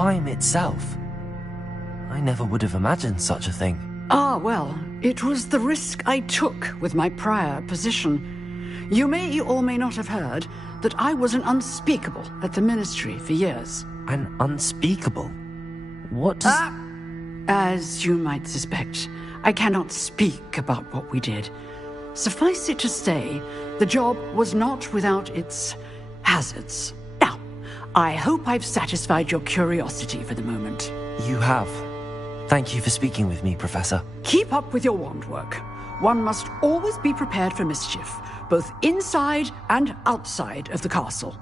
time itself. I never would have imagined such a thing. Ah, well, it was the risk I took with my prior position. You may or may not have heard that I was an unspeakable at the Ministry for years. An unspeakable? What does... As you might suspect, I cannot speak about what we did. Suffice it to say, the job was not without its hazards. Now, I hope I've satisfied your curiosity for the moment. You have. Thank you for speaking with me, Professor. Keep up with your wand work. One must always be prepared for mischief, both inside and outside of the castle.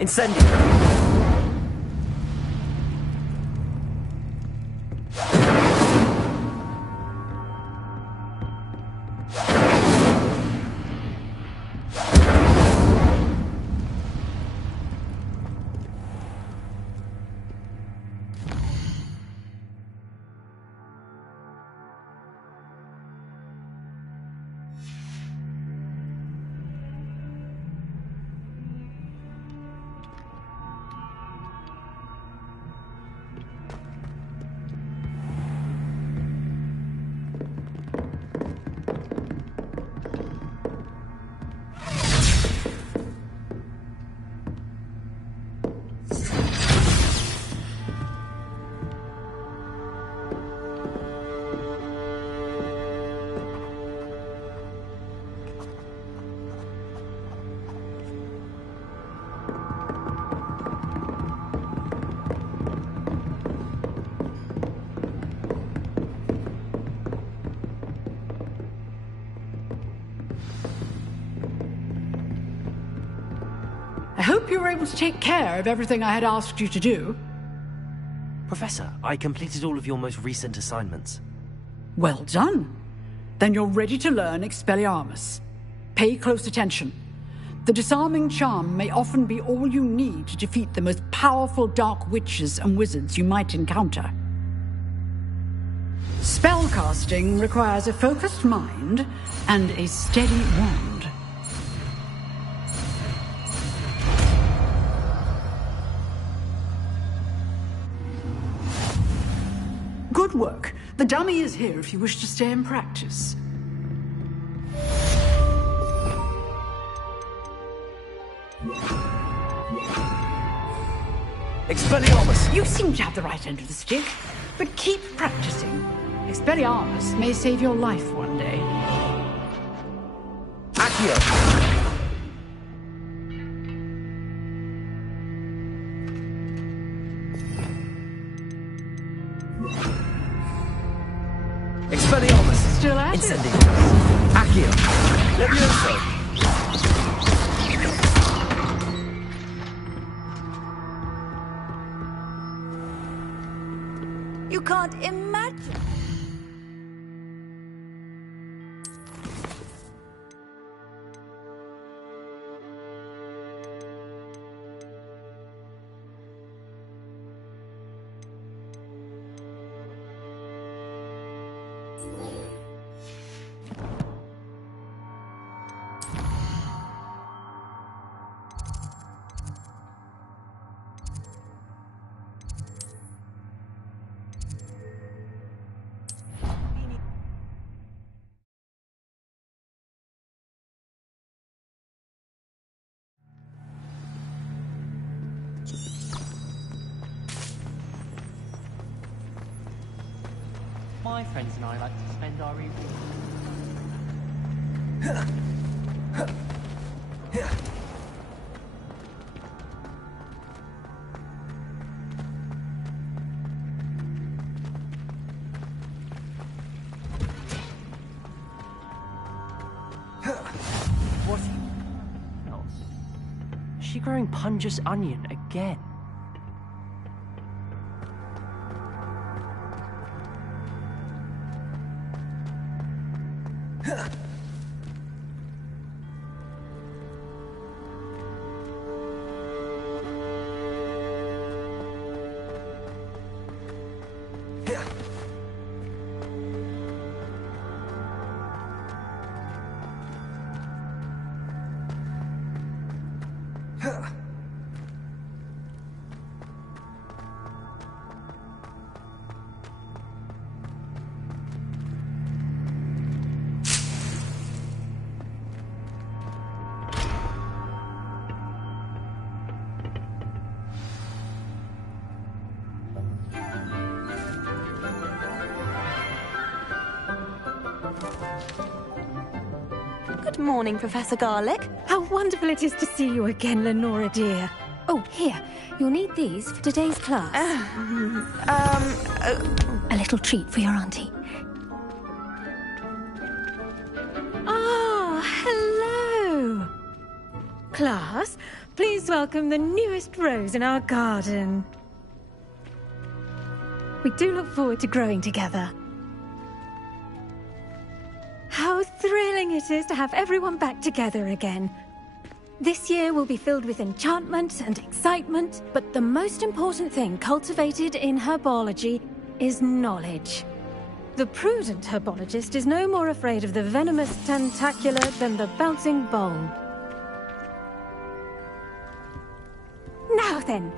Incendio! I hope you were able to take care of everything I had asked you to do. Professor, I completed all of your most recent assignments. Well done. Then you're ready to learn Expelliarmus. Pay close attention. The disarming charm may often be all you need to defeat the most powerful dark witches and wizards you might encounter. Spellcasting requires a focused mind and a steady wand. Good work. The dummy is here if you wish to stay and practice. Expelliarmus! You seem to have the right end of the stick, but keep practicing. Expelliarmus may save your life one day. Accio! Expelliarmus! Still at it? Incendium! Accio! Levioso! You can't imagine. my friends and I like to spend our evenings. What? No. Is she growing Punja's onion again? Good morning, Professor Garlic. How wonderful it is to see you again, Lenora dear. Oh, here. You'll need these for today's class. A little treat for your auntie. Ah, hello. Class, please welcome the newest rose in our garden. We do look forward to growing together. How thrilling it is to have everyone back together again. This year will be filled with enchantment and excitement, but the most important thing cultivated in herbology is knowledge. The prudent herbologist is no more afraid of the venomous tentacula than the bouncing bulb. Now then,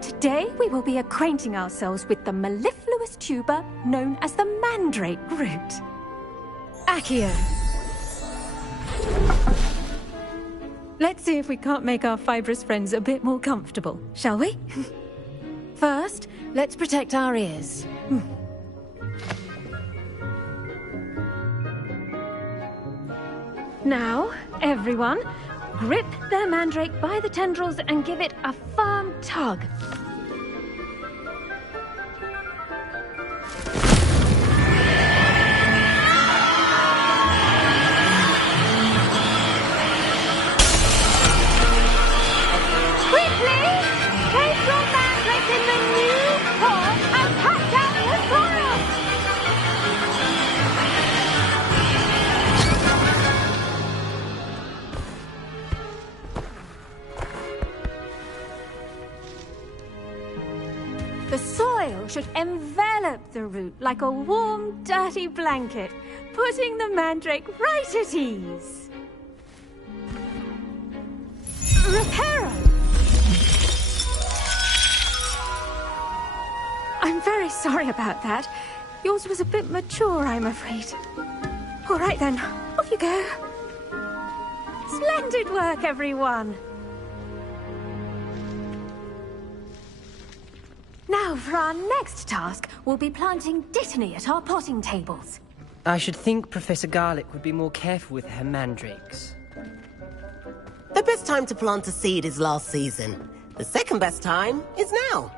today we will be acquainting ourselves with the mellifluous tuber known as the mandrake root. Accio. Let's see if we can't make our fibrous friends a bit more comfortable, shall we? First, let's protect our ears. Now, everyone, grip their mandrake by the tendrils and give it a firm tug. The soil should envelop the root like a warm, dirty blanket, putting the mandrake right at ease. Reparo! I'm very sorry about that. Yours was a bit mature, I'm afraid. All right then, off you go. Splendid work, everyone. Now, for our next task, we'll be planting dittany at our potting tables. I should think Professor Garlic would be more careful with her mandrakes. The best time to plant a seed is last season. The second best time is now.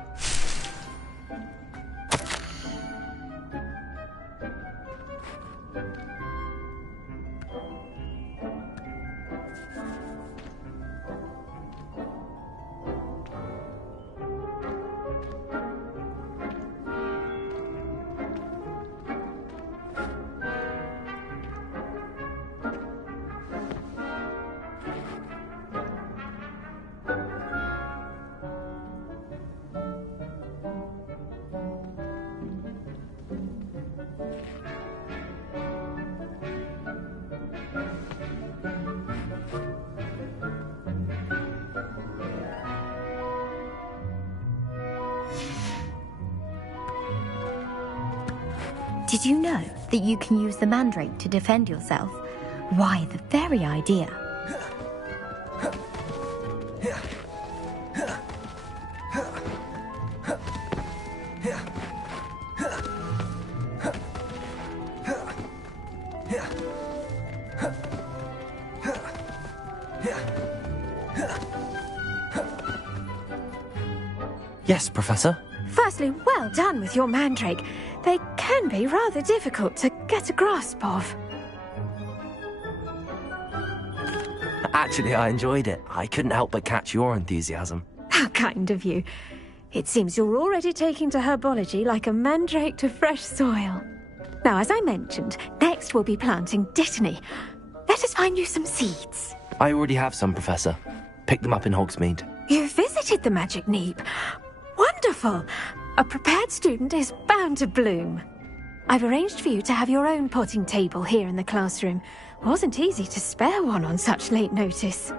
Did you know that you can use the mandrake to defend yourself? Why, the very idea. Yes, Professor? Firstly, well done with your mandrake. They can be rather difficult to get a grasp of. Actually, I enjoyed it. I couldn't help but catch your enthusiasm. How kind of you. It seems you're already taking to herbology like a mandrake to fresh soil. Now, as I mentioned, next we'll be planting dittany. Let us find you some seeds. I already have some, Professor. Picked them up in Hogsmeade. You visited the Magic Neep. Wonderful! A prepared student is bound to bloom. I've arranged for you to have your own potting table here in the classroom. Wasn't easy to spare one on such late notice.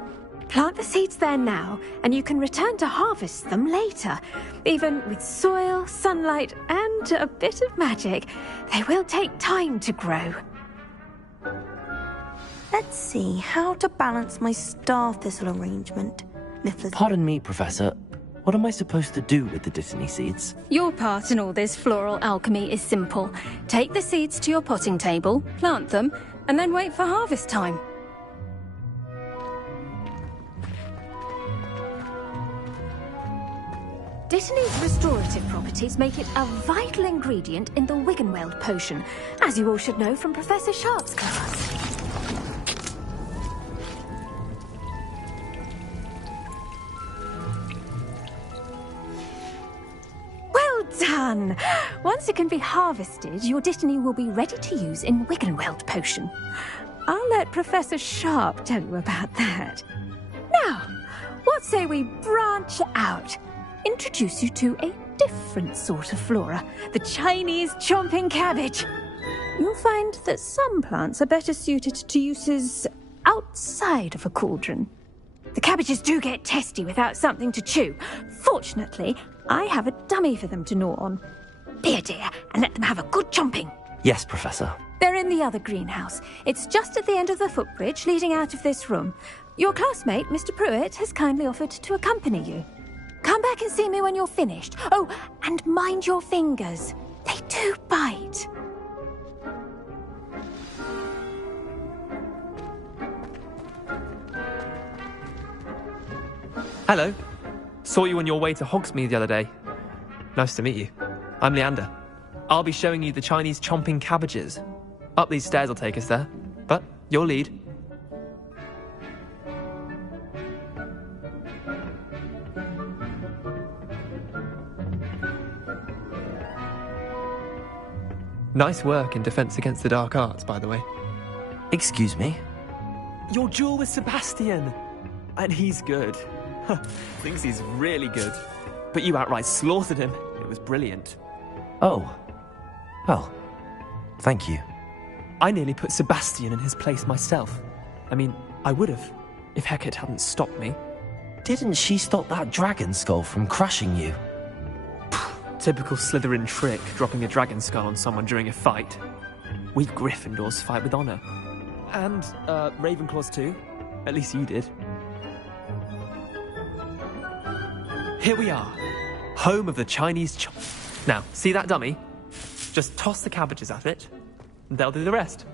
Plant the seeds there now, and you can return to harvest them later. Even with soil, sunlight, and a bit of magic, they will take time to grow. Let's see how to balance my star thistle arrangement. Pardon me, Professor. What am I supposed to do with the dittany seeds? Your part in all this floral alchemy is simple. Take the seeds to your potting table, plant them, and then wait for harvest time. Dittany's restorative properties make it a vital ingredient in the Wiggenweld potion, as you all should know from Professor Sharp's class. Well done! Once it can be harvested, your dittany will be ready to use in Wiggenweld potion. I'll let Professor Sharp tell you about that. Now, what say we branch out? Introduce you to a different sort of flora, the Chinese chomping cabbage. You'll find that some plants are better suited to uses outside of a cauldron. The cabbages do get testy without something to chew. Fortunately, I have a dummy for them to gnaw on. Be a dear and let them have a good chomping. Yes, Professor. They're in the other greenhouse. It's just at the end of the footbridge leading out of this room. Your classmate, Mr. Pruitt, has kindly offered to accompany you. Come back and see me when you're finished. Oh, and mind your fingers. They do bite. Hello. Saw you on your way to Hogsmeade the other day. Nice to meet you. I'm Leander. I'll be showing you the Chinese chomping cabbages. Up these stairs will take us there, but you'll lead. Nice work in Defense Against the Dark Arts, by the way. Excuse me? Your duel with Sebastian! And he's good. Thinks he's really good. But you outright slaughtered him. It was brilliant. Oh. Well, thank you. I nearly put Sebastian in his place myself. I mean, I would have, if Hecate hadn't stopped me. Didn't she stop that dragon skull from crushing you? Typical Slytherin trick, dropping a dragon skull on someone during a fight. We Gryffindors fight with honor. And, Ravenclaws too. At least you did. Here we are. Home of the Chinese Now, see that dummy? Just toss the cabbages at it, and they'll do the rest.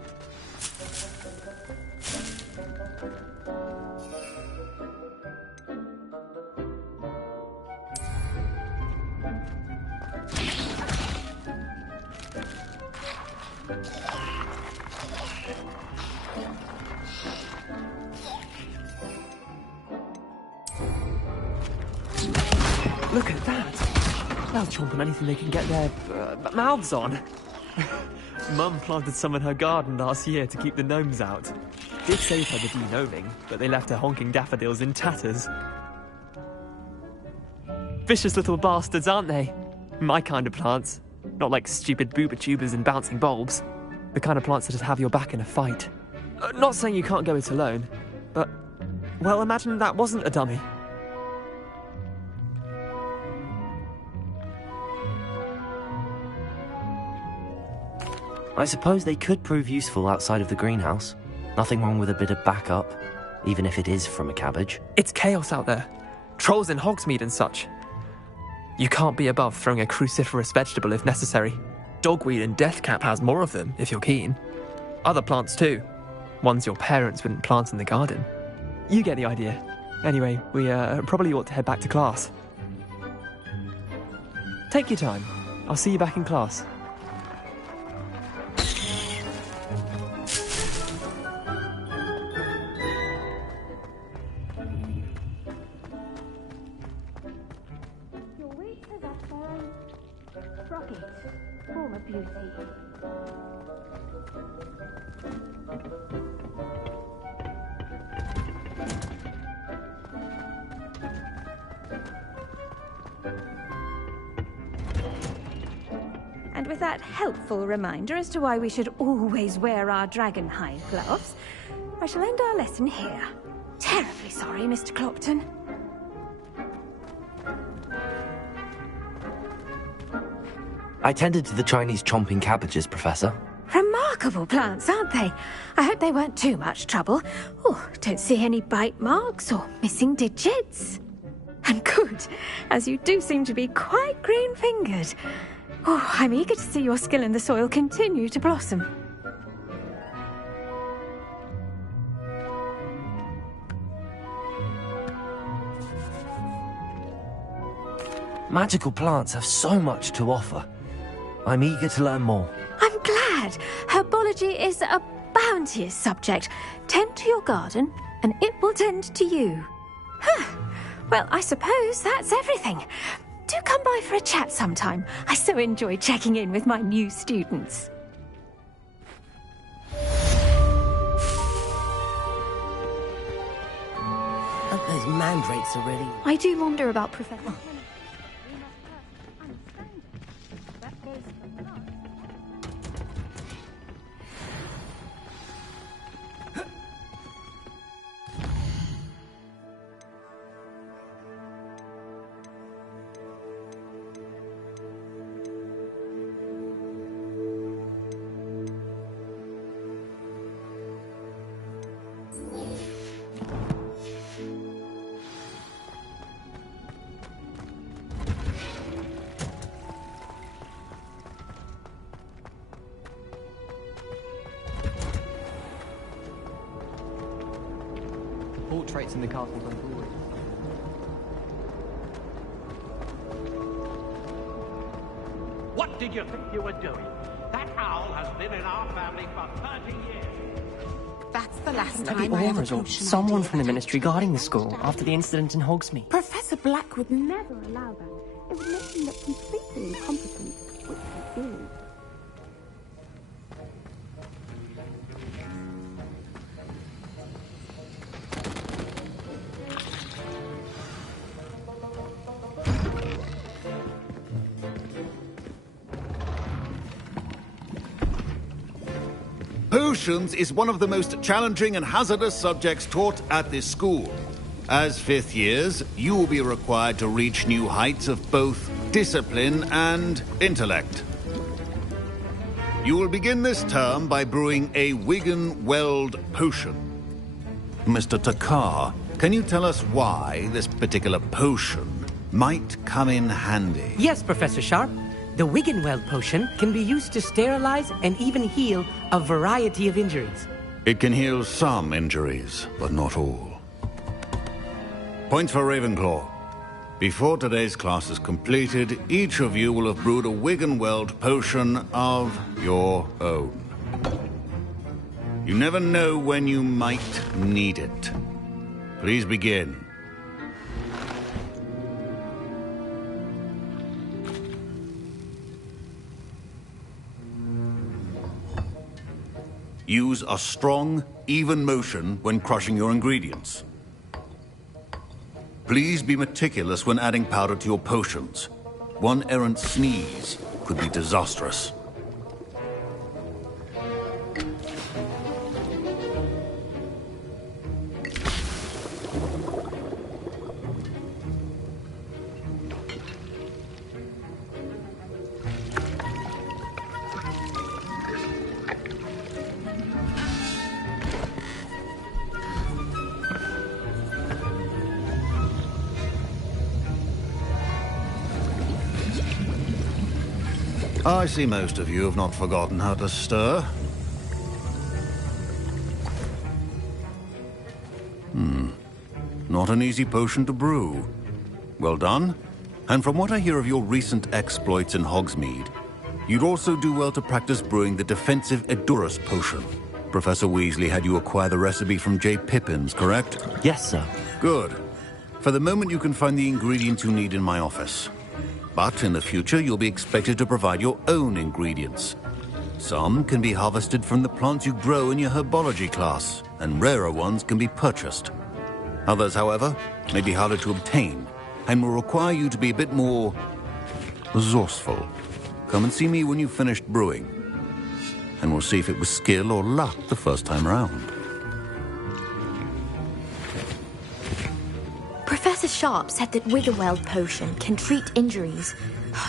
Look at that! They'll chomp on anything they can get their mouths on. Mum planted some in her garden last year to keep the gnomes out. Did save her the de-gnoming, but they left her honking daffodils in tatters. Vicious little bastards, aren't they? My kind of plants. Not like stupid booba tubers and bouncing bulbs. The kind of plants that just have your back in a fight. Not saying you can't go it alone, but... well, imagine that wasn't a dummy. I suppose they could prove useful outside of the greenhouse. Nothing wrong with a bit of backup, even if it is from a cabbage. It's chaos out there. Trolls in Hogsmeade and such. You can't be above throwing a cruciferous vegetable if necessary. Dogweed and Deathcap has more of them, if you're keen. other plants too. Ones your parents wouldn't plant in the garden. You get the idea. Anyway, we probably ought to head back to class. Take your time. I'll see you back in class. Your wits are that fine. Rocket, form of beauty. And with that helpful reminder as to why we should always wear our dragon hide gloves, I shall end our lesson here. Terribly sorry, Mr. Clopton. I tended to the Chinese chomping cabbages, Professor. Remarkable plants, aren't they? I hope they weren't too much trouble. Oh, don't see any bite marks or missing digits. And good, as you do seem to be quite green-fingered. Oh, I'm eager to see your skill in the soil continue to blossom. Magical plants have so much to offer. I'm eager to learn more. I'm glad. Herbology is a bounteous subject. Tend to your garden, and it will tend to you. Well, I suppose that's everything. Do come by for a chat sometime. I so enjoy checking in with my new students. Those mandrakes are really... I do wonder about Professor. Portraits in the castle going forward. What did you think you were doing? That owl has been in our family for 30 years. That's the last time I ever or someone from the ministry guarding the school after the incident in Hogsmeade. Professor Black would never allow that. It would make him look completely incompetent, which he is. Potions is one of the most challenging and hazardous subjects taught at this school. As fifth years, you will be required to reach new heights of both discipline and intellect. You will begin this term by brewing a Wigan-Weld potion. Mr. Takar, can you tell us why this particular potion might come in handy? Yes, Professor Sharp. The Wigan-Weld potion can be used to sterilize and even heal a variety of injuries. It can heal some injuries, but not all. Points for Ravenclaw. Before today's class is completed, each of you will have brewed a Wigan-Weld potion of your own. You never know when you might need it. Please begin. Use a strong, even motion when crushing your ingredients. Please be meticulous when adding powder to your potions. One errant sneeze could be disastrous. I see most of you have not forgotten how to stir. Not an easy potion to brew. Well done. And from what I hear of your recent exploits in Hogsmeade, you'd also do well to practice brewing the defensive Edurus potion. Professor Weasley had you acquire the recipe from J. Pippins, correct? Yes, sir. Good. For the moment, you can find the ingredients you need in my office. But in the future, you'll be expected to provide your own ingredients. Some can be harvested from the plants you grow in your herbology class, and rarer ones can be purchased. Others, however, may be harder to obtain, and will require you to be a bit more resourceful. Come and see me when you've finished brewing, and we'll see if it was skill or luck the first time round. Professor Sharp said that Wiggenweld potion can treat injuries.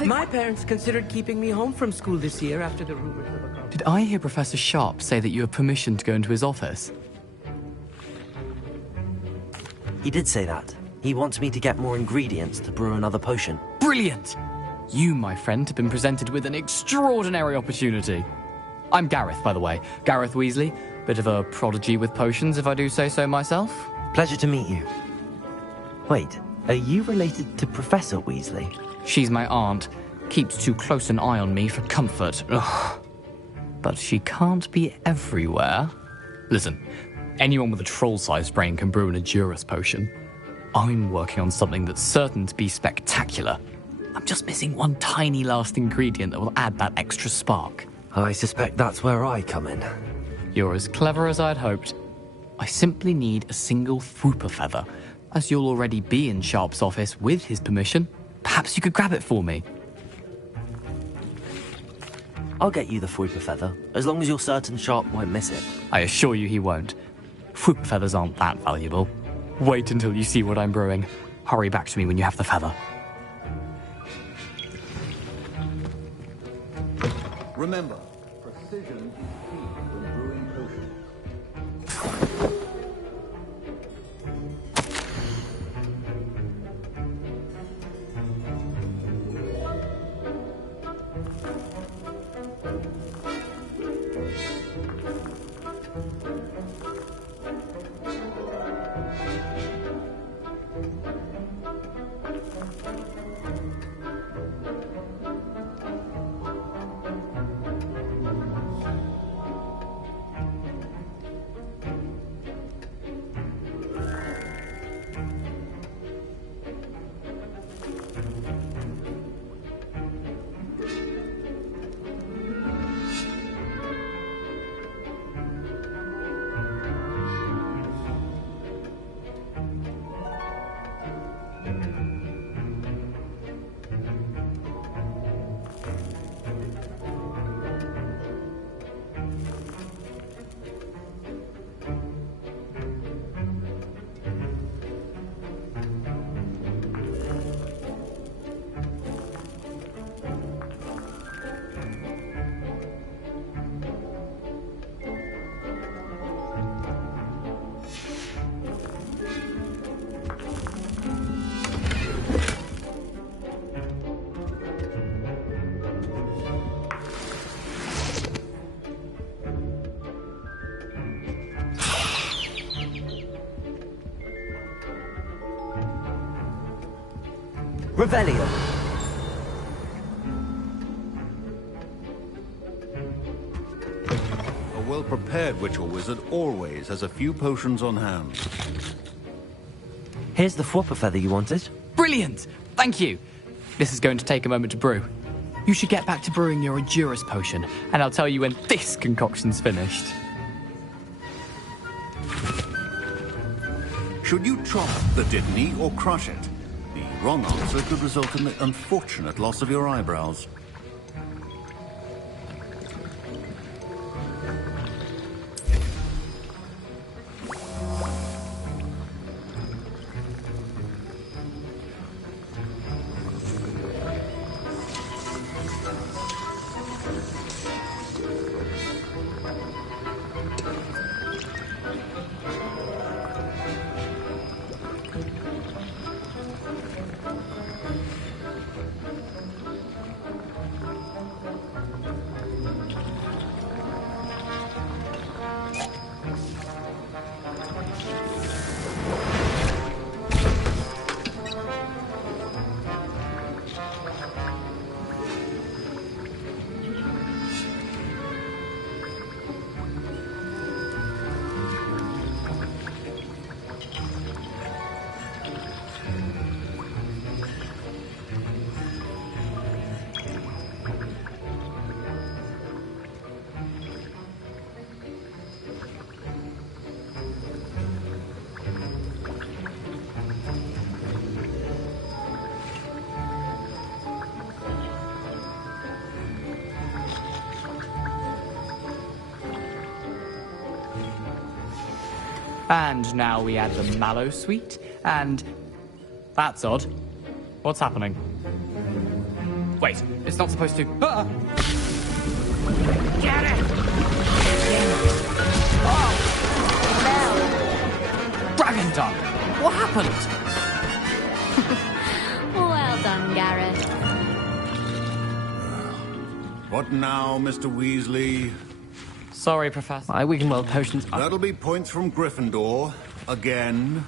My parents considered keeping me home from school this year after the rumors of a... Did I hear Professor Sharp say that you have permission to go into his office? He did say that. He wants me to get more ingredients to brew another potion. Brilliant! You, my friend, have been presented with an extraordinary opportunity. I'm Gareth, by the way. Gareth Weasley. Bit of a prodigy with potions, if I do say so myself. Pleasure to meet you. Wait, are you related to Professor Weasley? She's my aunt. Keeps too close an eye on me for comfort. Ugh. But she can't be everywhere. Listen, anyone with a troll-sized brain can brew an Edurus potion. I'm working on something that's certain to be spectacular. I'm just missing one tiny last ingredient that will add that extra spark. I suspect that's where I come in. You're as clever as I'd hoped. I simply need a single Fwooper feather. As you'll already be in Sharp's office with his permission, perhaps you could grab it for me. I'll get you the Fwooper feather, as long as you're certain Sharp won't miss it. I assure you he won't. Fwooper feathers aren't that valuable. Wait until you see what I'm brewing. Hurry back to me when you have the feather. Remember, precision is key when brewing potions. Revelio. A well-prepared witch or wizard always has a few potions on hand. Here's the Fwooper feather you wanted. Brilliant! Thank you. This is going to take a moment to brew. You should get back to brewing your Edurus potion, and I'll tell you when this concoction's finished. Should you chop the Dittany or crush it? The wrong answer could result in the unfortunate loss of your eyebrows. And now we add the mallow sweet, and... That's odd. What's happening? Wait, it's not supposed to... Get it! Oh! Dragon Tongue! What happened? Well done, Gareth. What now, Mr. Weasley? Sorry, Professor. My Wiggenweld potions are... That'll be points from Gryffindor. Again.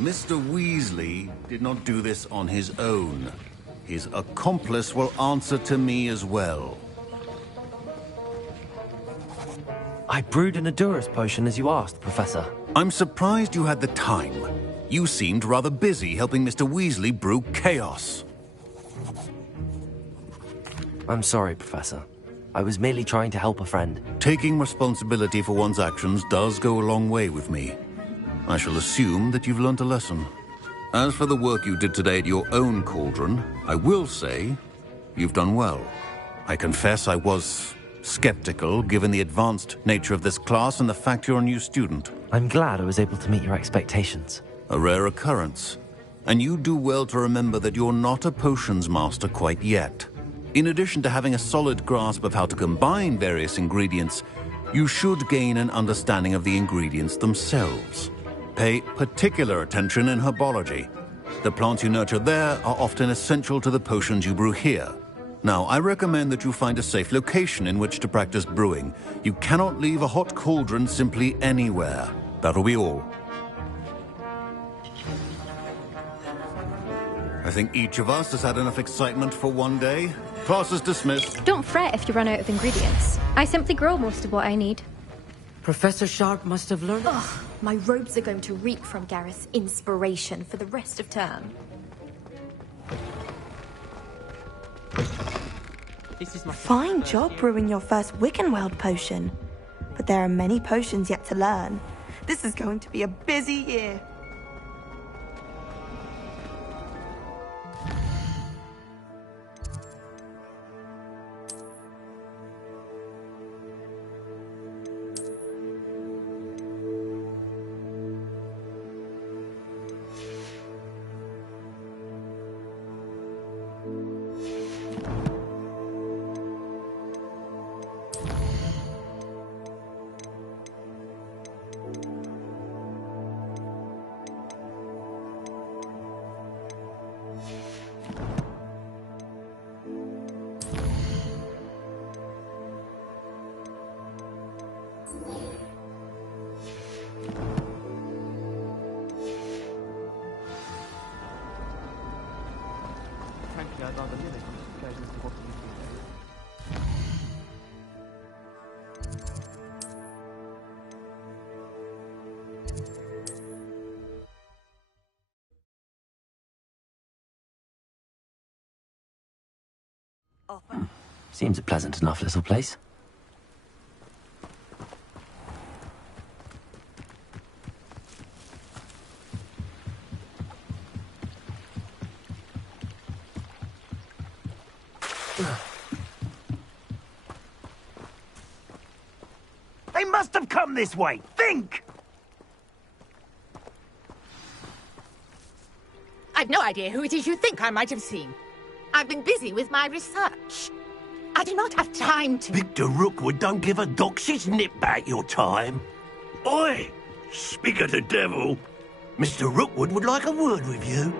Mr. Weasley did not do this on his own. His accomplice will answer to me as well. I brewed an Adurus potion as you asked, Professor. I'm surprised you had the time. You seemed rather busy helping Mr. Weasley brew chaos. I'm sorry, Professor. I was merely trying to help a friend. Taking responsibility for one's actions does go a long way with me. I shall assume that you've learnt a lesson. As for the work you did today at your own cauldron, I will say you've done well. I confess I was skeptical, given the advanced nature of this class and the fact you're a new student. I'm glad I was able to meet your expectations. A rare occurrence. And you do well to remember that you're not a potions master quite yet. In addition to having a solid grasp of how to combine various ingredients, you should gain an understanding of the ingredients themselves. Pay particular attention in herbology. The plants you nurture there are often essential to the potions you brew here. Now, I recommend that you find a safe location in which to practice brewing. You cannot leave a hot cauldron simply anywhere. That'll be all. I think each of us has had enough excitement for one day. Class is dismissed. Don't fret if you run out of ingredients. I simply grow most of what I need. Professor Sharp must have learned... Ugh, my robes are going to reek from Gareth's inspiration for the rest of term. Fine job brewing your first Wiggenweld potion. But there are many potions yet to learn. This is going to be a busy year. Seems a pleasant enough little place. They must have come this way. Think! I've no idea who it is you think I might have seen. I've been busy with my research. I do not have time to... Victor Rookwood don't give a dox's nip back your time. Oi! Speak of the devil. Mr. Rookwood would like a word with you.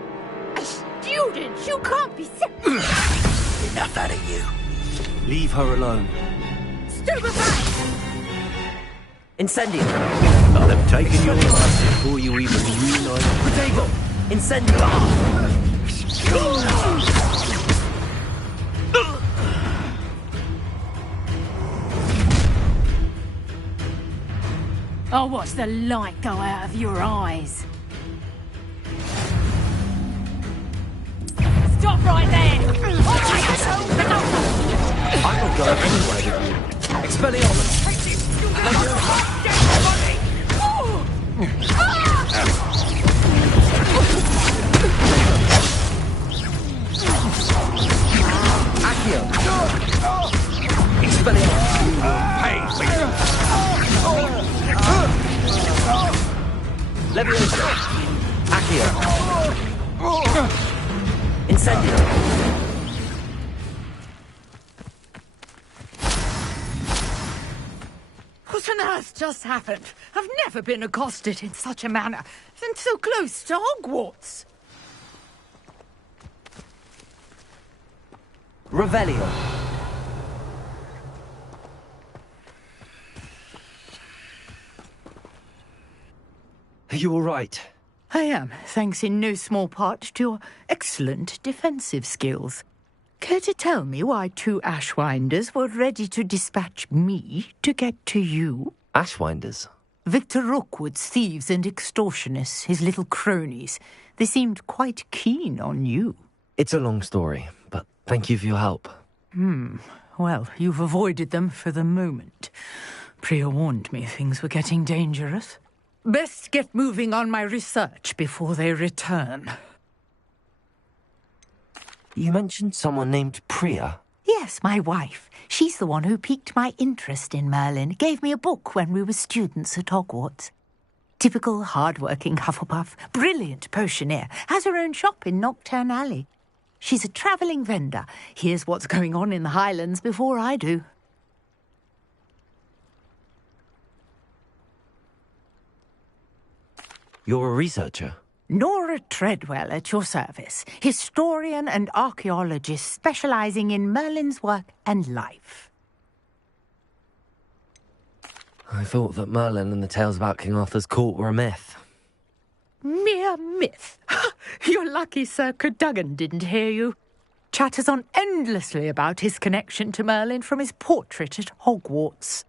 A student? You can't be so... Enough out of you. Leave her alone. Stupefy! Incendio! I'll have taken your life before you even realize... Potato! Incendio! I'll watch the light go out of your eyes. Stop right there! I will go anywhere with you. Expelliarmus! Accio! Expelliarmus! Hey, Leviosa! Accio! Incendio! What on earth just happened? I've never been accosted in such a manner, and so close to Hogwarts. Revelio! Are you all right? I am, thanks in no small part to your excellent defensive skills. Care to tell me why 2 Ashwinders were ready to dispatch me to get to you? Ashwinders? Victor Rookwood's thieves and extortionists, his little cronies. They seemed quite keen on you. It's a long story, but thank you for your help. Well, you've avoided them for the moment. Priya warned me things were getting dangerous. Best get moving on my research before they return. You mentioned someone named Priya. Yes, my wife. She's the one who piqued my interest in Merlin. Gave me a book when we were students at Hogwarts. Typical hard-working Hufflepuff. Brilliant potioneer. Has her own shop in Knockturn Alley. She's a travelling vendor. Hears what's going on in the Highlands before I do. You're a researcher? Nora Treadwell at your service. Historian and archaeologist specialising in Merlin's work and life. I thought that Merlin and the tales about King Arthur's court were a myth. Mere myth. You're lucky Sir Cadogan didn't hear you. Chatters on endlessly about his connection to Merlin from his portrait at Hogwarts.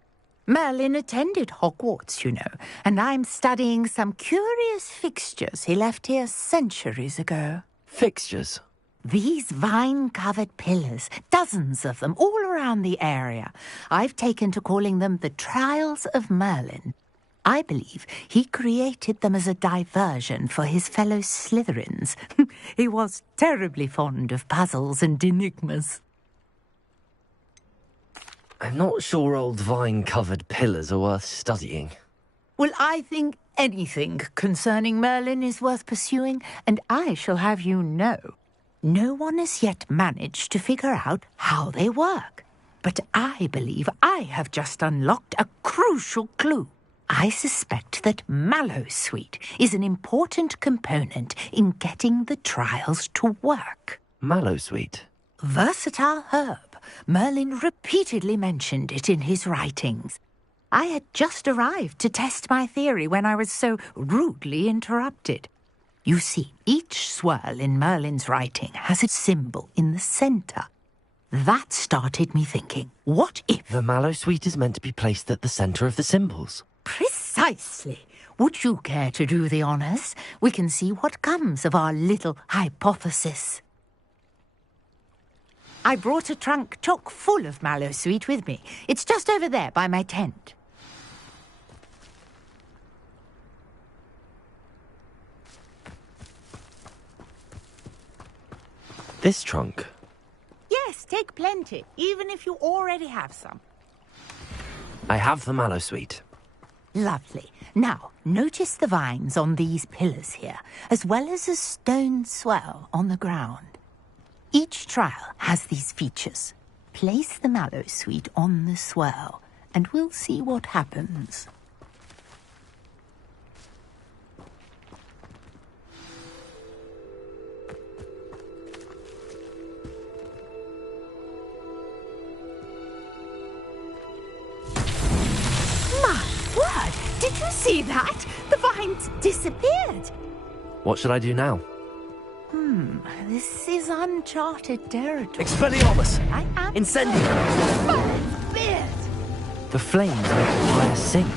Merlin attended Hogwarts, you know, and I'm studying some curious fixtures he left here centuries ago. Fixtures? These vine-covered pillars, dozens of them, all around the area. I've taken to calling them the Trials of Merlin. I believe he created them as a diversion for his fellow Slytherins. He was terribly fond of puzzles and enigmas. I'm not sure old vine-covered pillars are worth studying. Well, I think anything concerning Merlin is worth pursuing, and I shall have you know. No one has yet managed to figure out how they work. But I believe I have just unlocked a crucial clue. I suspect that Mallowsweet is an important component in getting the trials to work. Mallowsweet? Versatile herb. Merlin repeatedly mentioned it in his writings. I had just arrived to test my theory when I was so rudely interrupted. You see, each swirl in Merlin's writing has a symbol in the centre. That started me thinking, what if... The Mallowsweet is meant to be placed at the centre of the symbols. Precisely. Would you care to do the honours? We can see what comes of our little hypothesis. I brought a trunk chock full of Mallowsweet with me. It's just over there by my tent. This trunk? Yes, take plenty, even if you already have some. I have the Mallowsweet. Lovely. Now, notice the vines on these pillars here, as well as a stone swell on the ground. Each trial has these features. Place the Mallowsweet on the swirl, and we'll see what happens. My word! Did you see that? The vines disappeared. What should I do now? This is uncharted territory. Expelliarmus! I am... Incendio! Beard! The flames make the fire sink.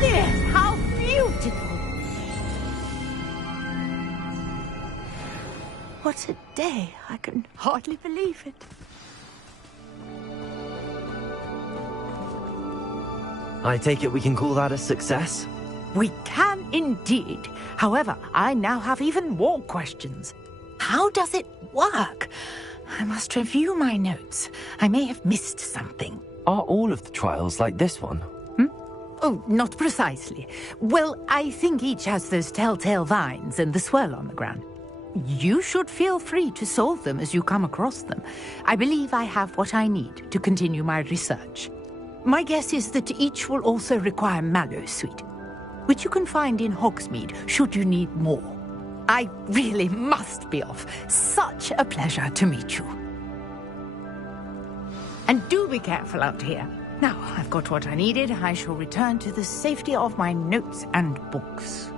Beard, how beautiful! What a day. I can hardly believe it. I take it we can call that a success? We can Indeed. However, I now have even more questions. How does it work? I must review my notes. I may have missed something. Are all of the trials like this one? Oh, not precisely. Well, I think each has those telltale vines and the swirl on the ground. You should feel free to solve them as you come across them. I believe I have what I need to continue my research. My guess is that each will also require mallow sweet, which you can find in Hogsmeade should you need more. I really must be off. Such a pleasure to meet you. And do be careful out here. Now, I've got what I needed. I shall return to the safety of my notes and books.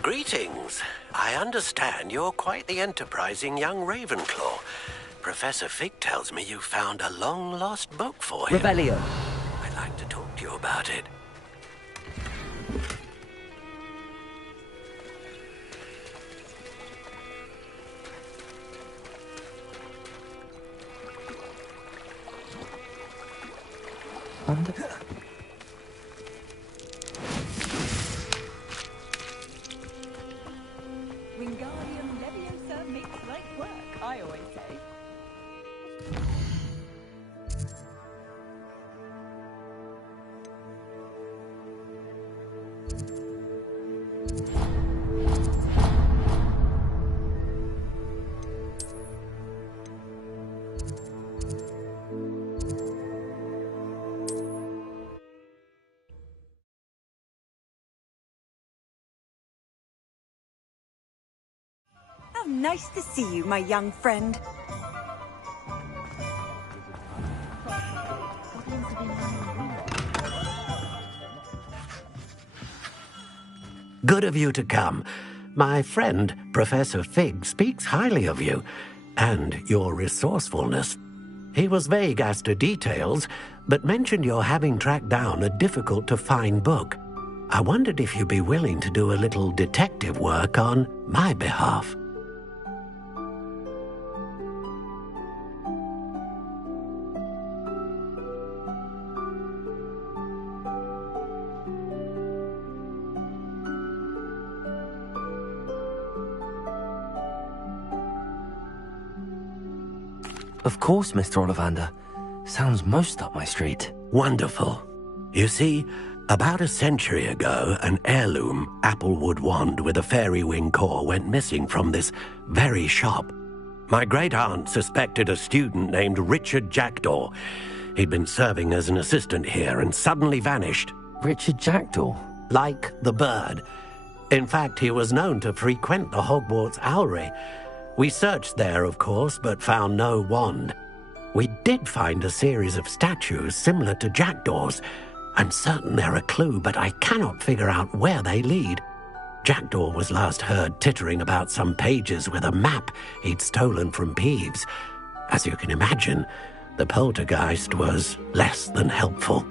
Greetings. I understand you're quite the enterprising young Ravenclaw. Professor Fig tells me you found a long-lost book for him. Revelio. I'd like to talk to you about it. Wingardium Leviosa makes light work, I always say. How nice to see you, my young friend. Good of you to come. My friend, Professor Fig, speaks highly of you, and your resourcefulness. He was vague as to details, but mentioned your having tracked down a difficult-to-find book. I wondered if you'd be willing to do a little detective work on my behalf. Of course, Mr. Ollivander. Sounds most up my street. Wonderful. You see, about a century ago, an heirloom applewood wand with a fairy wing core went missing from this very shop. My great-aunt suspected a student named Richard Jackdaw. He'd been serving as an assistant here and suddenly vanished. Richard Jackdaw? Like the bird. In fact, he was known to frequent the Hogwarts Owlery. We searched there, of course, but found no wand. We did find a series of statues similar to Jackdaw's. I'm certain they're a clue, but I cannot figure out where they lead. Jackdaw was last heard tittering about some pages with a map he'd stolen from Peeves. As you can imagine, the poltergeist was less than helpful.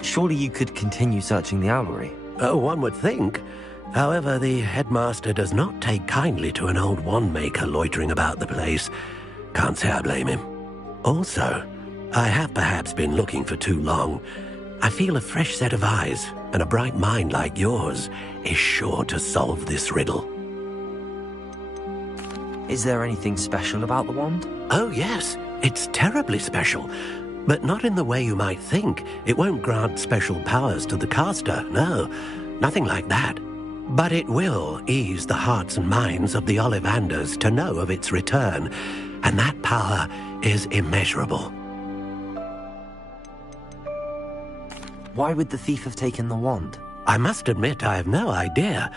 Surely you could continue searching the Owlery. Oh, one would think. However, the headmaster does not take kindly to an old wand-maker loitering about the place. Can't say I blame him. Also, I have perhaps been looking for too long. I feel a fresh set of eyes, and a bright mind like yours is sure to solve this riddle. Is there anything special about the wand? Oh, yes. It's terribly special. But not in the way you might think. It won't grant special powers to the caster, no. Nothing like that. But it will ease the hearts and minds of the Ollivanders to know of its return, and that power is immeasurable. Why would the thief have taken the wand? I must admit I have no idea.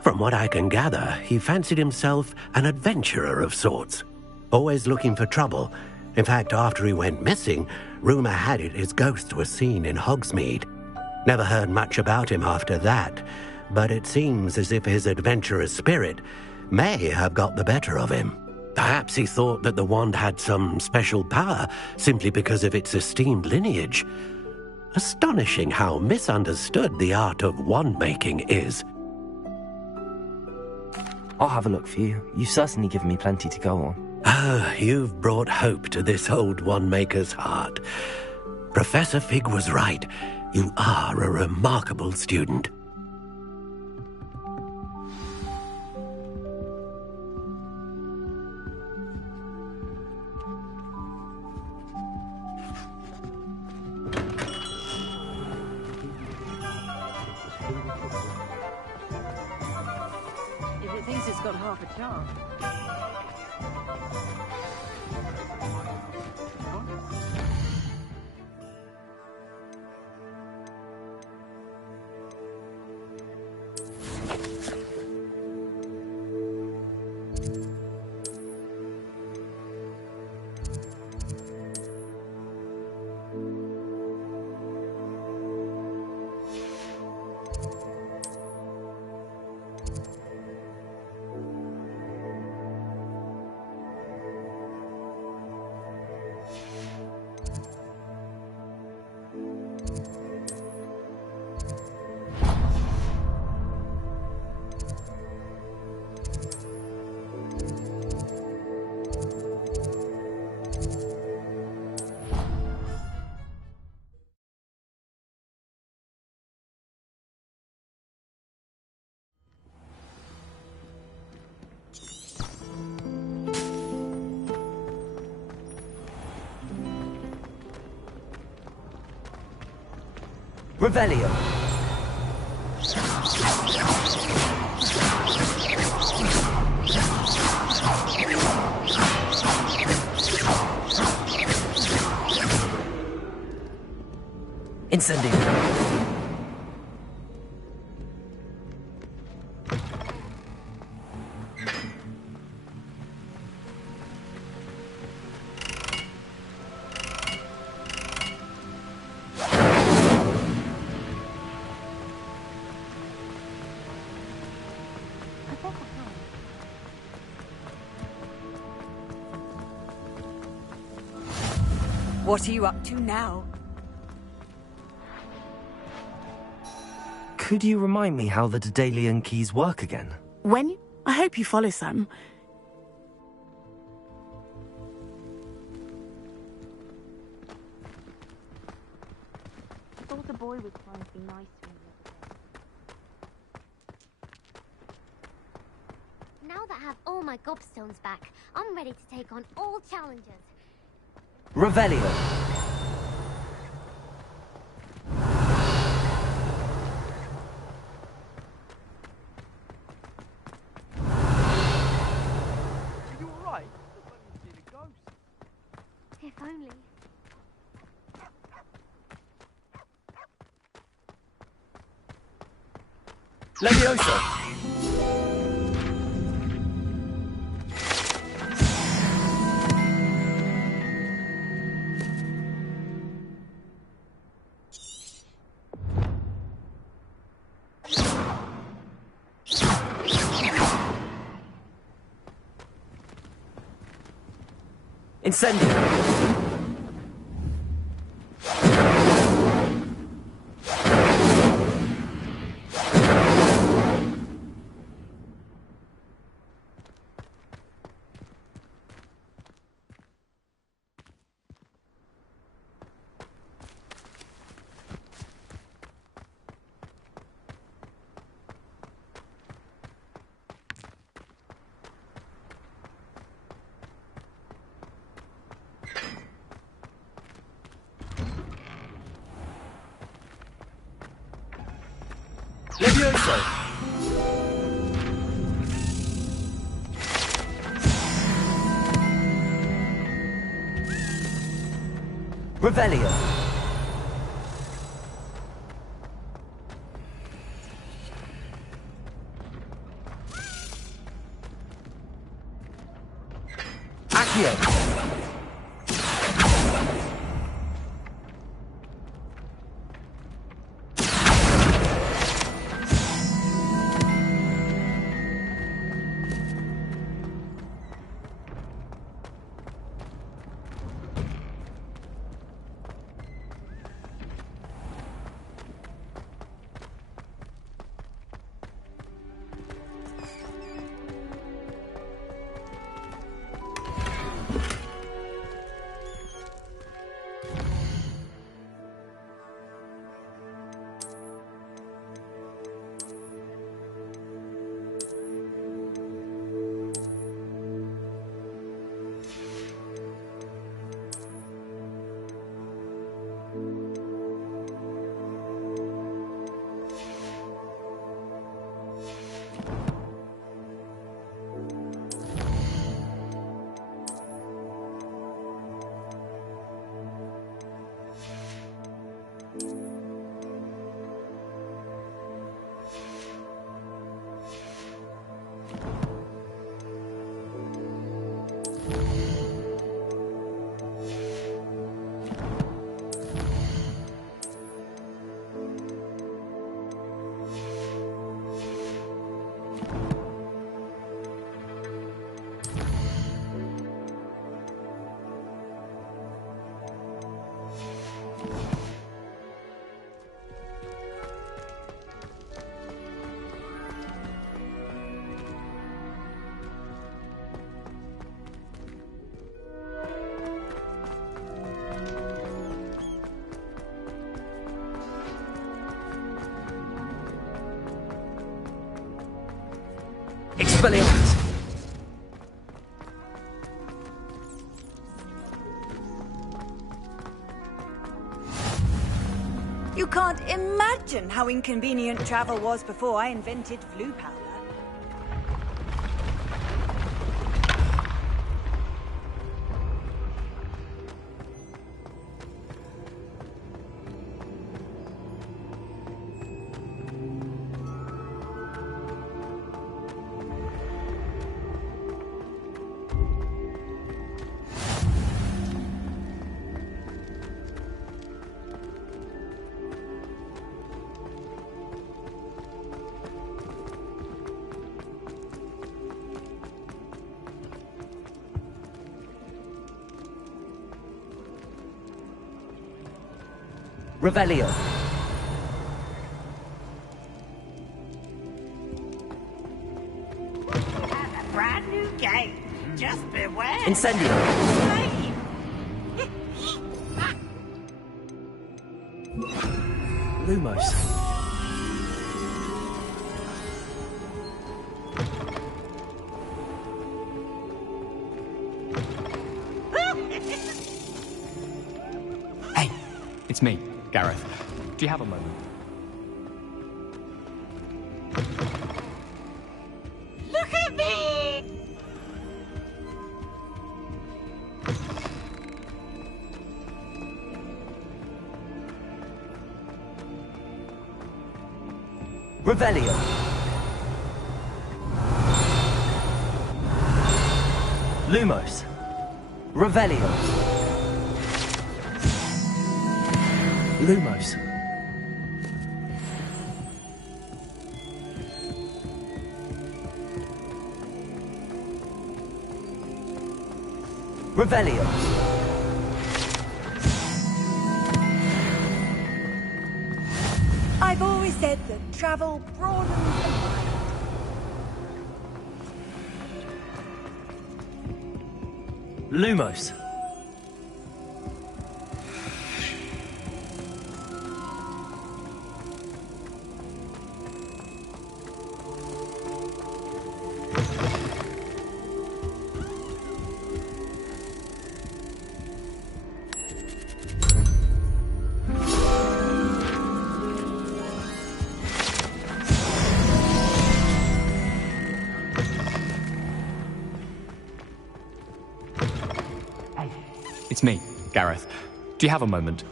From what I can gather, he fancied himself an adventurer of sorts, always looking for trouble. In fact, after he went missing, rumor had it his ghost was seen in Hogsmeade. Never heard much about him after that, but it seems as if his adventurous spirit may have got the better of him. Perhaps he thought that the wand had some special power simply because of its esteemed lineage. Astonishing how misunderstood the art of wand-making is. I'll have a look for you. You've certainly given me plenty to go on. Ah, you've brought hope to this old wand-maker's heart. Professor Fig was right. You are a remarkable student. If it thinks it's got half a chance. Revelio. Incendio. What are you up to now? Could you remind me how the Daedalian keys work again? I hope you follow some. I thought the boy was trying to be nice to him. Now that I have all my gobstones back, I'm ready to take on all challenges. Revelio. If only. Levioso! Incendio. Levioso! Revelio. Accio. Expelliarmus! You can't imagine how inconvenient travel was before I invented flu powder. Revelio. A brand new game. Just beware. Incendio. Lumos. Hey, it's me, Gareth. Do you have a moment? Look at me! Revelio. Lumos. Revelio. Lumos. Revelio. I've always said that travel broadens the mind. Lumos. It's me, Gareth. Do you have a moment?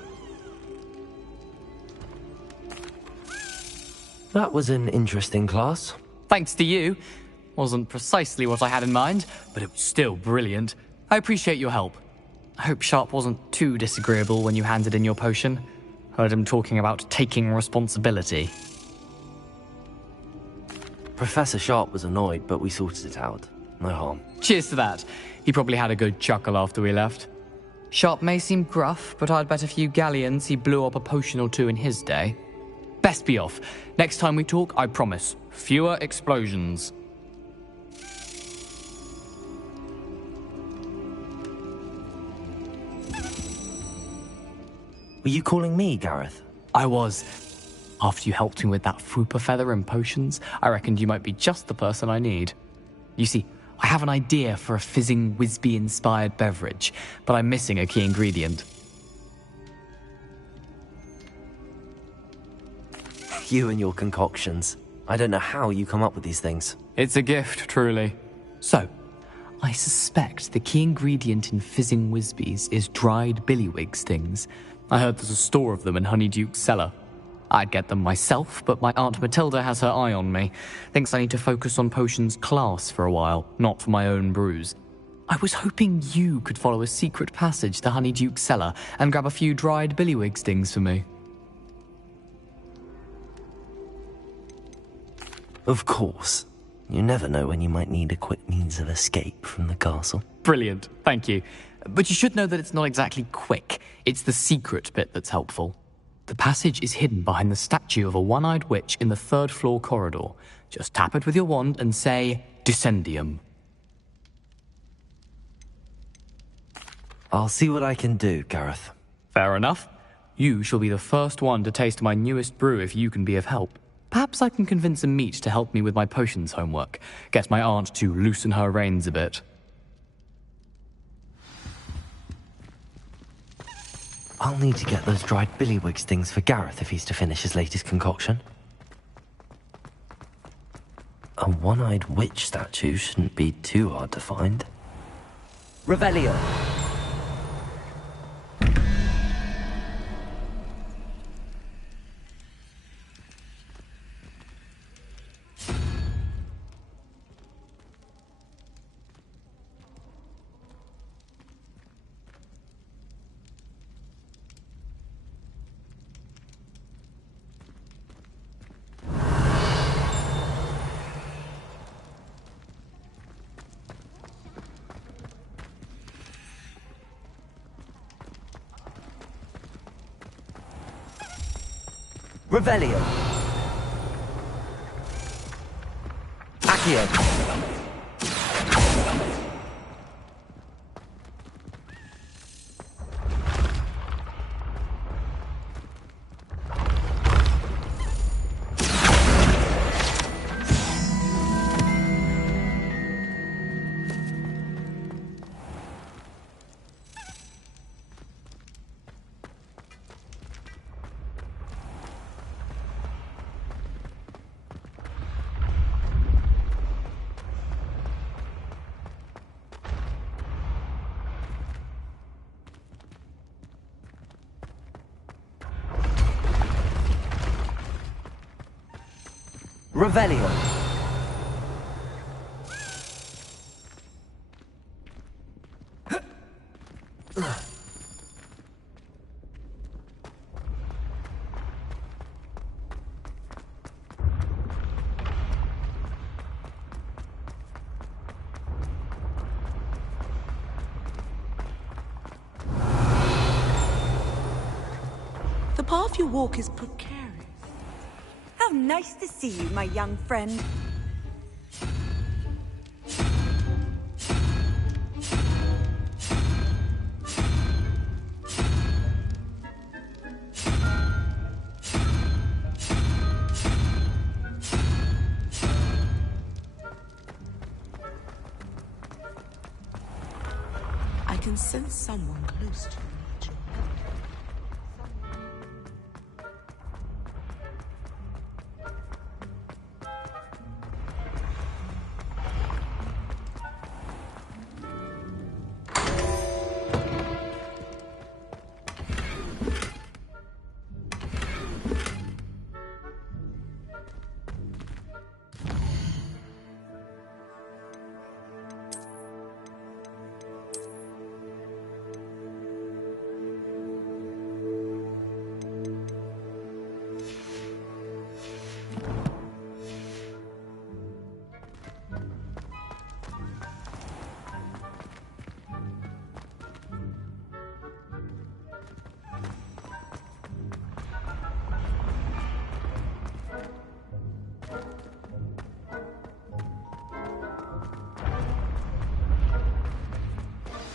That was an interesting class. Thanks to you. Wasn't precisely what I had in mind, but it was still brilliant. I appreciate your help. I hope Sharp wasn't too disagreeable when you handed in your potion. Heard him talking about taking responsibility. Professor Sharp was annoyed, but we sorted it out. No harm. Cheers to that. He probably had a good chuckle after we left. Sharp may seem gruff, but I'd bet a few galleons he blew up a potion or two in his day. Best be off. Next time we talk, I promise, fewer explosions. Were you calling me, Gareth? I was. After you helped me with that Fupa feather and potions, I reckoned you might be just the person I need. You see, I have an idea for a fizzing Whizbee-inspired beverage, but I'm missing a key ingredient. You and your concoctions. I don't know how you come up with these things. It's a gift, truly. So, I suspect the key ingredient in fizzing Whizbees is dried billywig stings. I heard there's a store of them in Honeyduke's cellar. I'd get them myself, but my Aunt Matilda has her eye on me. Thinks I need to focus on potions class for a while, not for my own brews. I was hoping you could follow a secret passage to Honeyduke's cellar and grab a few dried billywig stings for me. Of course. You never know when you might need a quick means of escape from the castle. Brilliant, thank you. But you should know that it's not exactly quick. It's the secret bit that's helpful. The passage is hidden behind the statue of a one-eyed witch in the third-floor corridor. Just tap it with your wand and say, Descendium. I'll see what I can do, Gareth. Fair enough. You shall be the first one to taste my newest brew if you can be of help. Perhaps I can convince a meat to help me with my potions homework. Get my aunt to loosen her reins a bit. I'll need to get those dried billywigs things for Gareth if he's to finish his latest concoction. A one-eyed witch statue shouldn't be too hard to find. Revelio. Revelio. Accio. Revelio. The path you walk is precarious. How nice to see you, my young friend. I can sense someone close to you.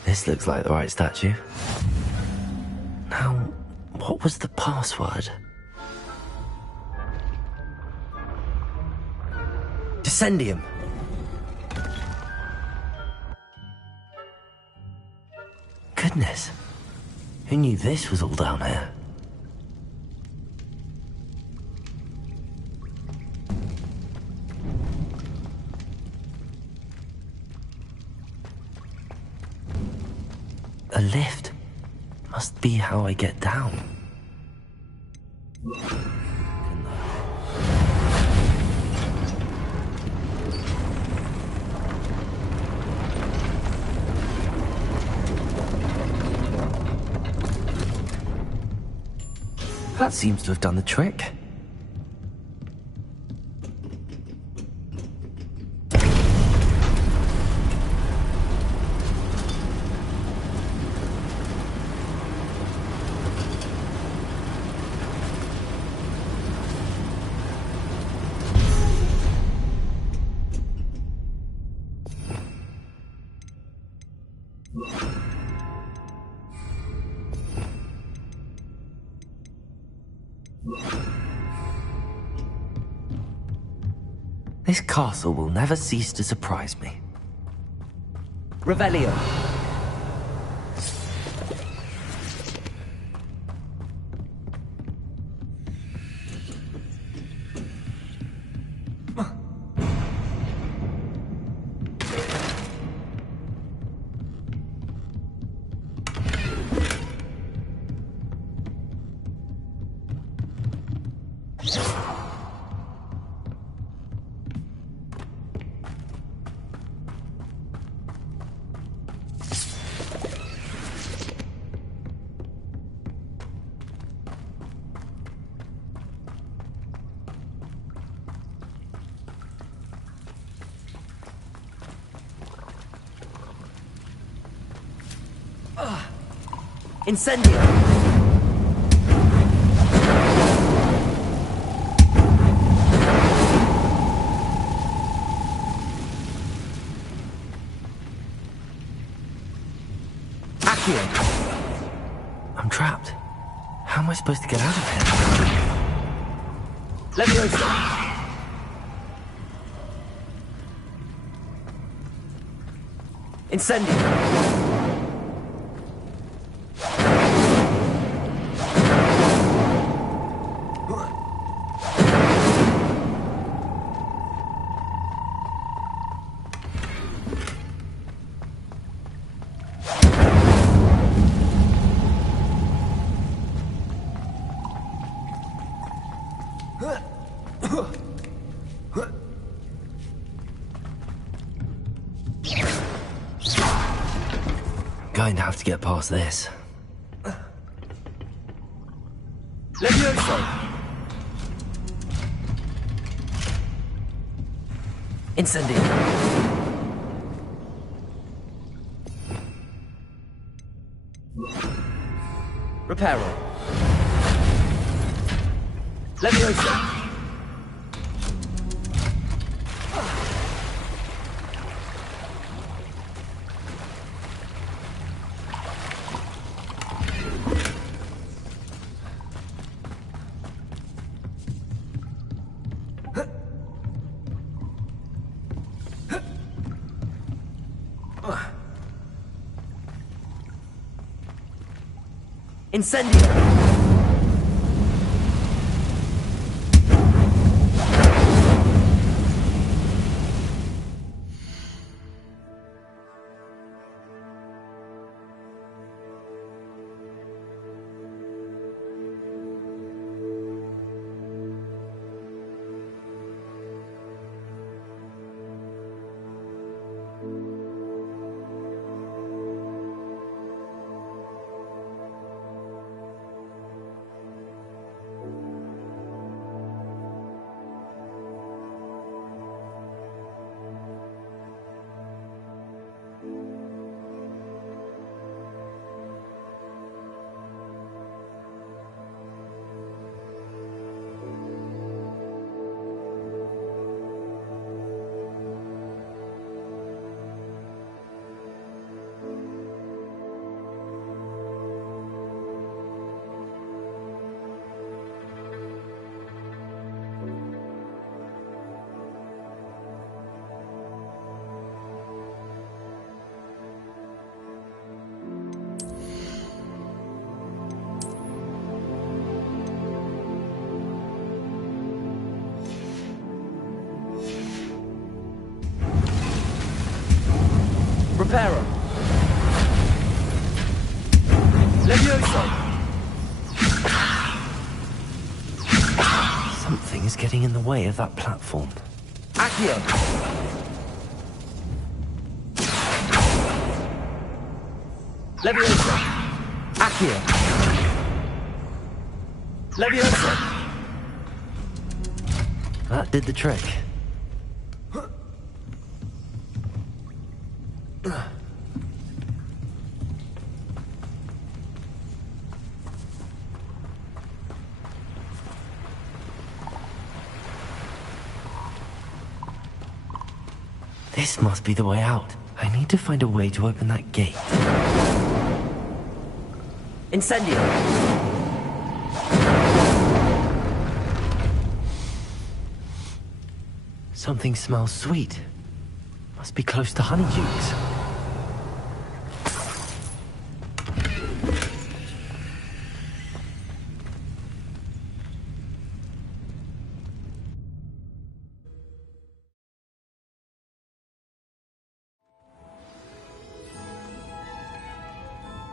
This looks like the right statue. Now, what was the password? Descendium! Goodness. Who knew this was all down here? A lift. Must be how I get down. That seems to have done the trick. This castle will never cease to surprise me. Revelio. Incendio! Accio! I'm trapped. How am I supposed to get out of here? Leviosa! Incendio! Going to have to get past this. Levioso! Incendio! Reparo! Levioso! Incendio! Reparo! Levioso! Something is getting in the way of that platform. Accio! Levioso! Accio! Levioso! That did the trick. This must be the way out. I need to find a way to open that gate. Incendio! Something smells sweet. Must be close to Honeydukes.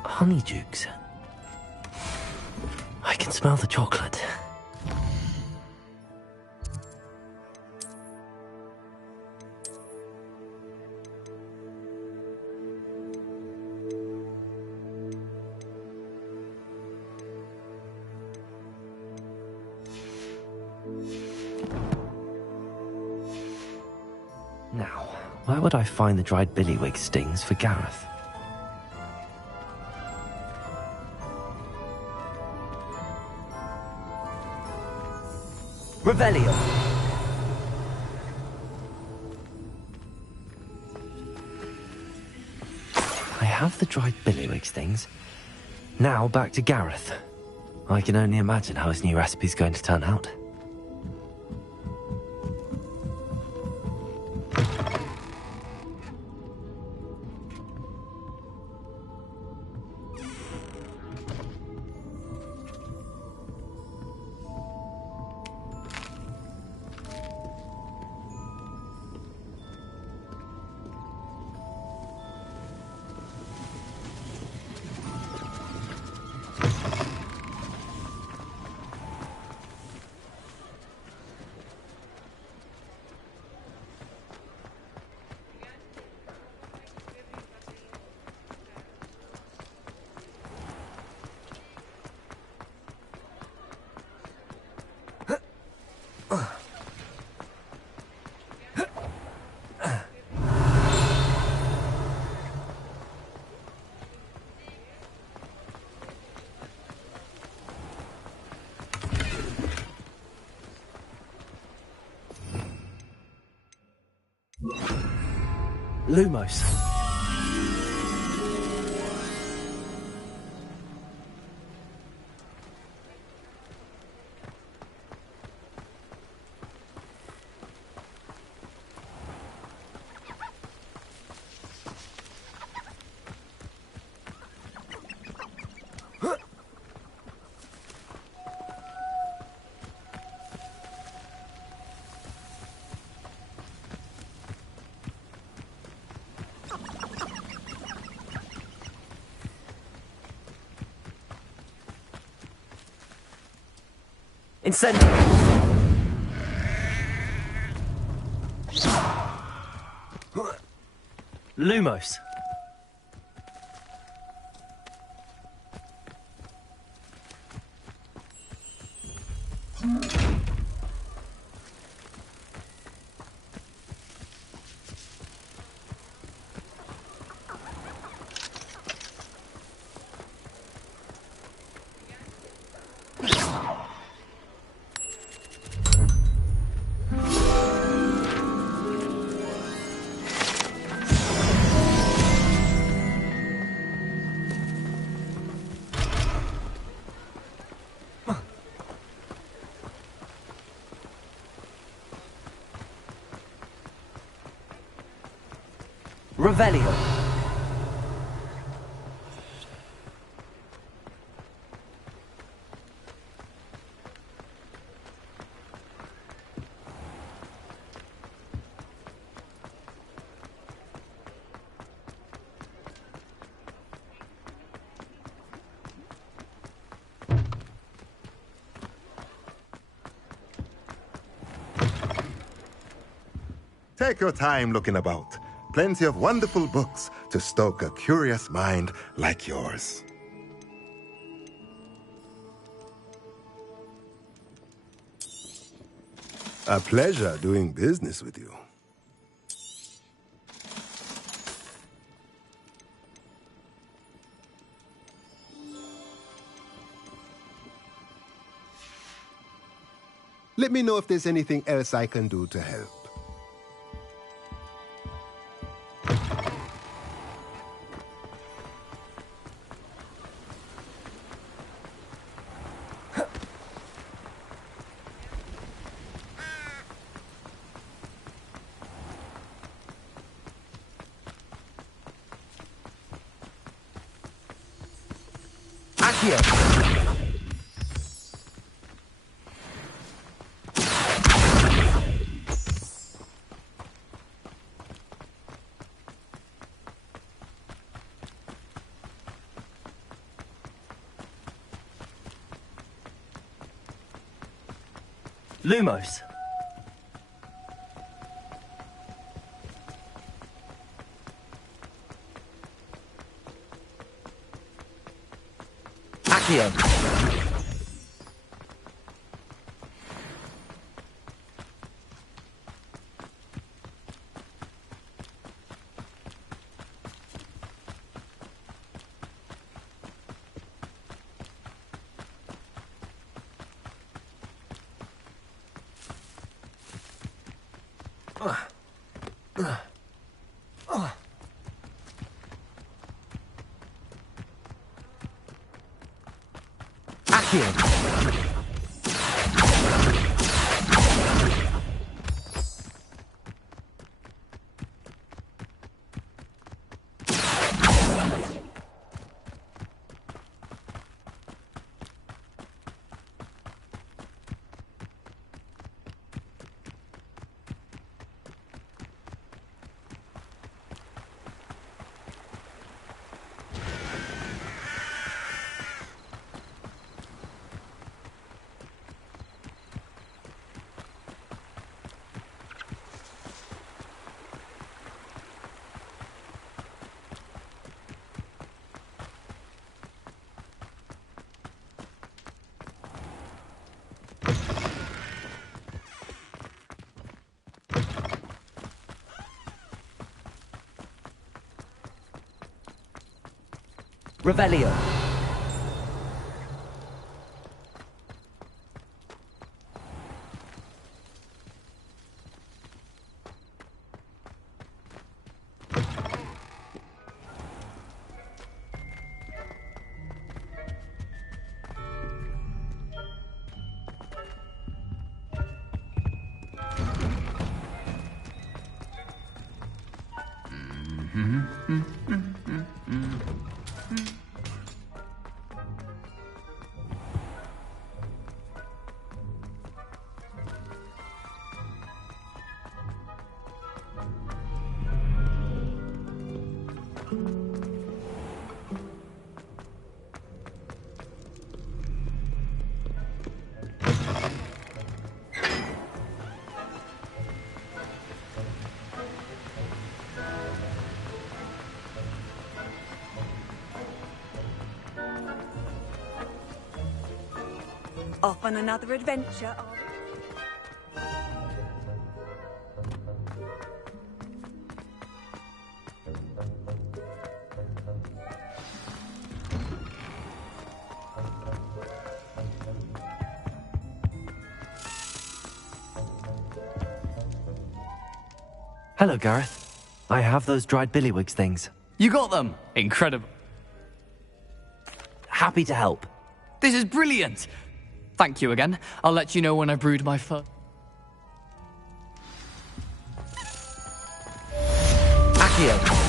Honeydukes. I can smell the chocolate. Now, where would I find the dried billywig stings for Gareth? Revelio! I have the dried billywig stings. Now back to Gareth. I can only imagine how his new recipe's going to turn out. Lumos. Incendio! Lumos. Revelio. Take your time looking about. Plenty of wonderful books to stoke a curious mind like yours. A pleasure doing business with you. Let me know if there's anything else I can do to help. Accio. Lumos. Accio. Accio. Revelio. Off on another adventure, are we? Hello, Gareth. I have those dried billywigs things. You got them! Incredible. Happy to help. This is brilliant! Thank you again. I'll let you know when I brewed my first. Accio.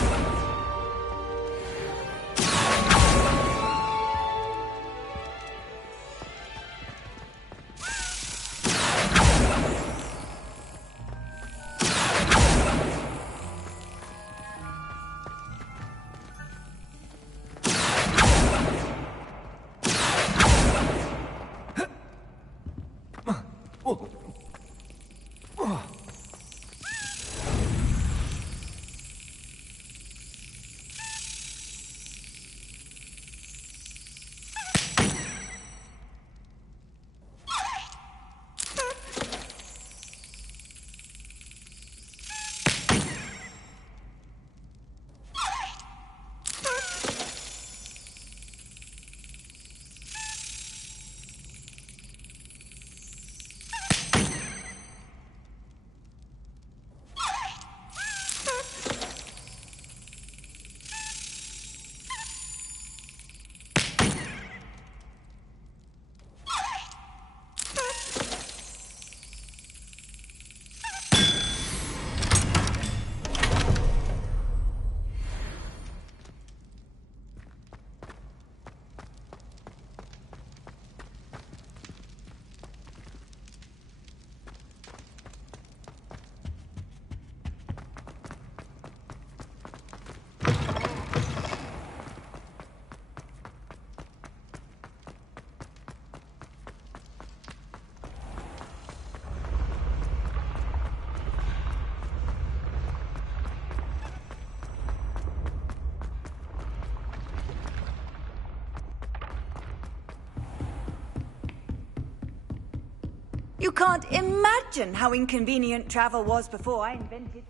You can't imagine how inconvenient travel was before I invented...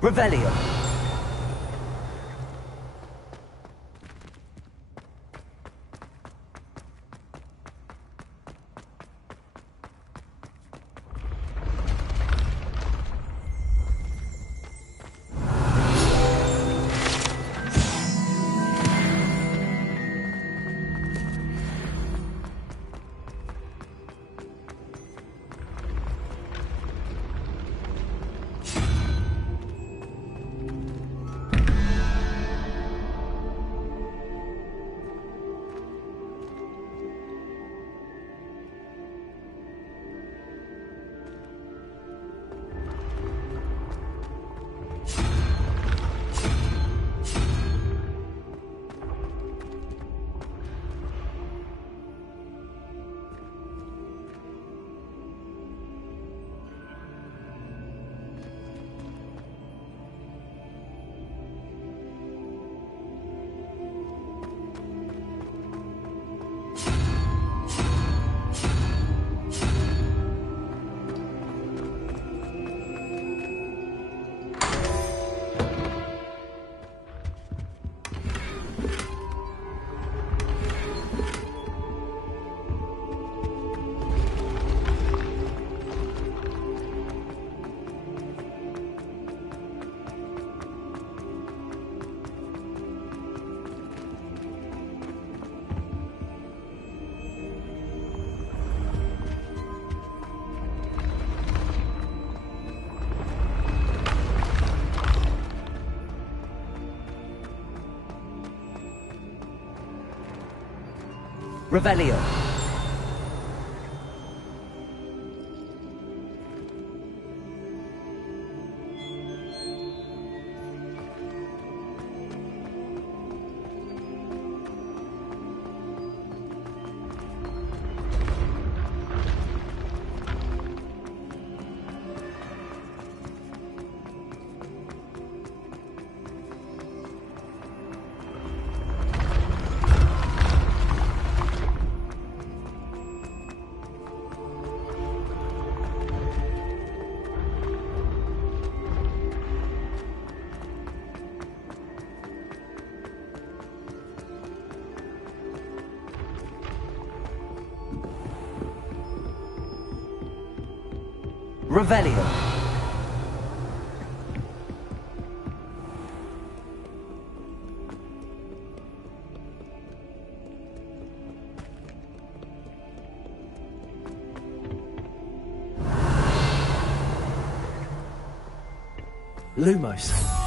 Revelio. Revelio. Revelio. Lumos.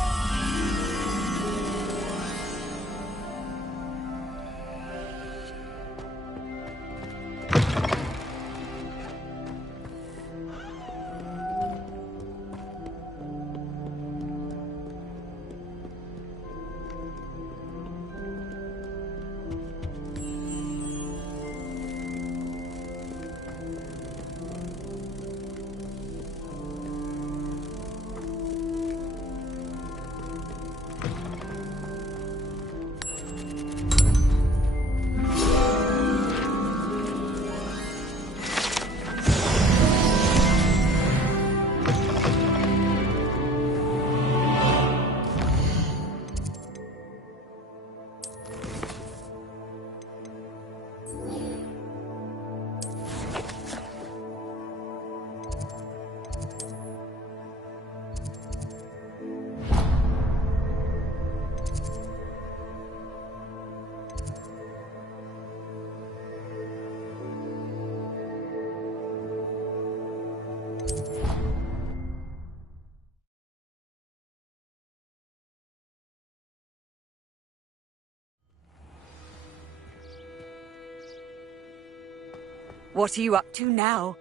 What are you up to now?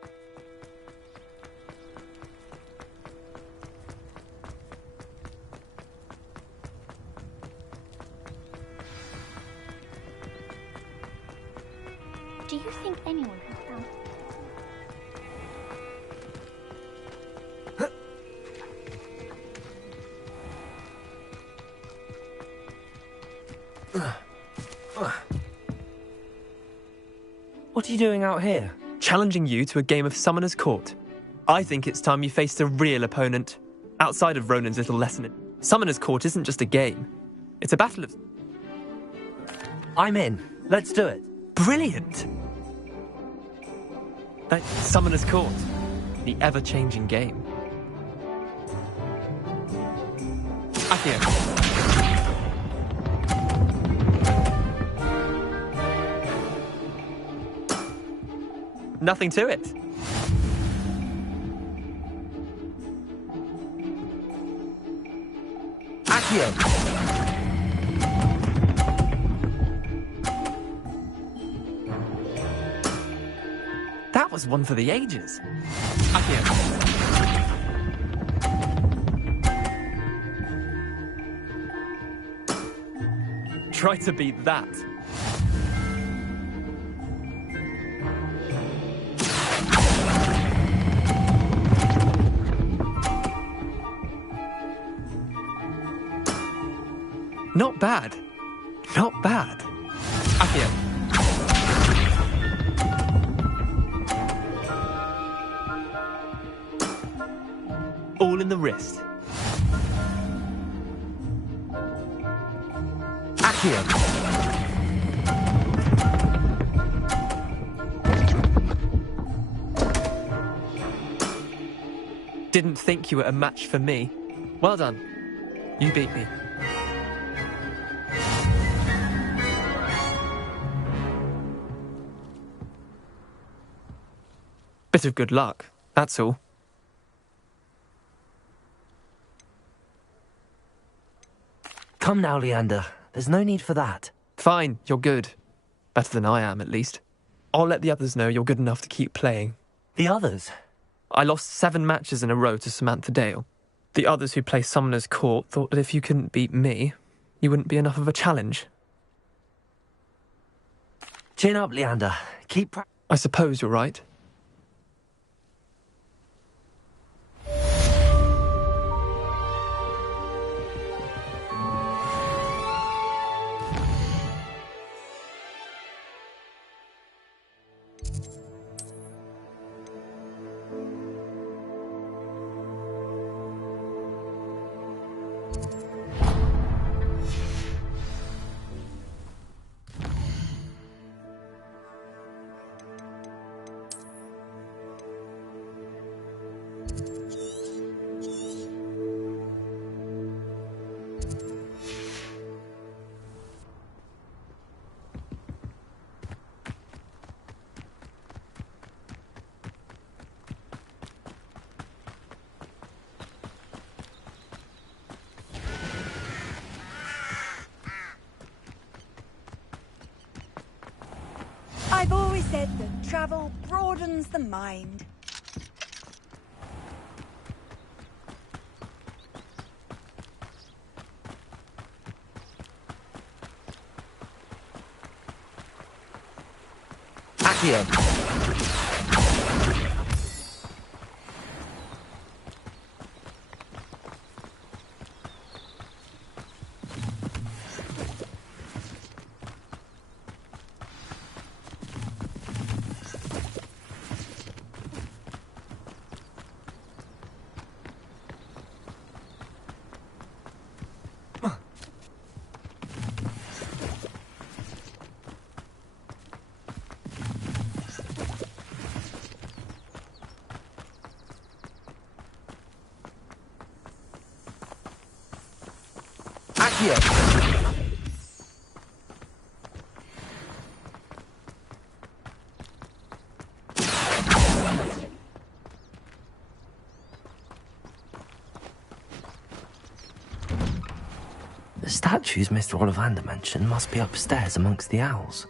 Do you think anyone has found... What are you doing out here? Challenging you to a game of Summoner's Court. I think it's time you faced a real opponent. Outside of Ronan's little lesson in Summoner's Court isn't just a game. It's a battle of... I'm in. Let's do it. Brilliant! Summoner's Court. The ever-changing game. Accio. Nothing to it. Accio. That was one for the ages. Accio. Try to beat that. Not bad. Not bad. Accio. All in the wrist. Accio. Didn't think you were a match for me. Well done. You beat me. Bit of good luck, that's all. Come now, Leander. There's no need for that. Fine, you're good. Better than I am, at least. I'll let the others know you're good enough to keep playing. The others? I lost 7 matches in a row to Samantha Dale. The others who play Summoner's Court thought that if you couldn't beat me, you wouldn't be enough of a challenge. Chin up, Leander. Keep I suppose you're right. I've always said that travel broadens the mind. Accio. The statues Mr. Ollivander mentioned must be upstairs amongst the owls.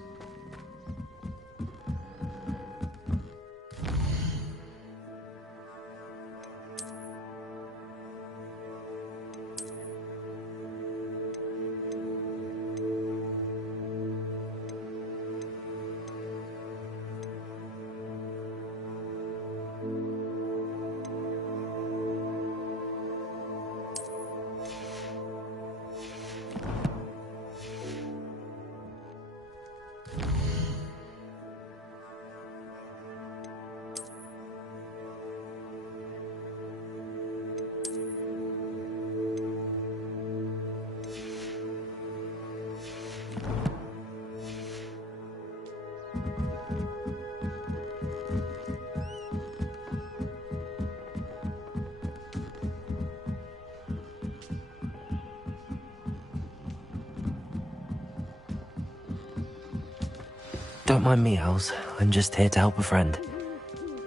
Don't mind me, Owls. I'm just here to help a friend.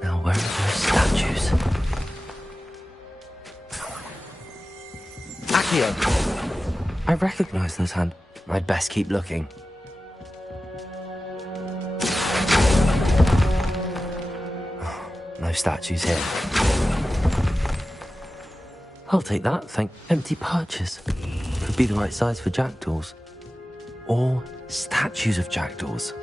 Now, where are those statues? Accio! I recognize those hands. I'd best keep looking. Oh, no statues here. I'll take that, thank. Empty perches. Could be the right size for jackdaws. Or statues of jackdaws.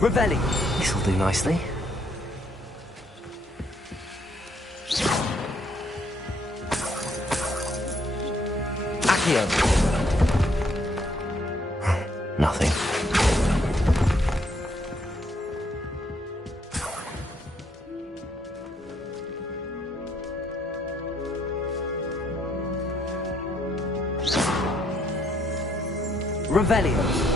Revelli. This'll do nicely. Accio. Nothing. Revelio.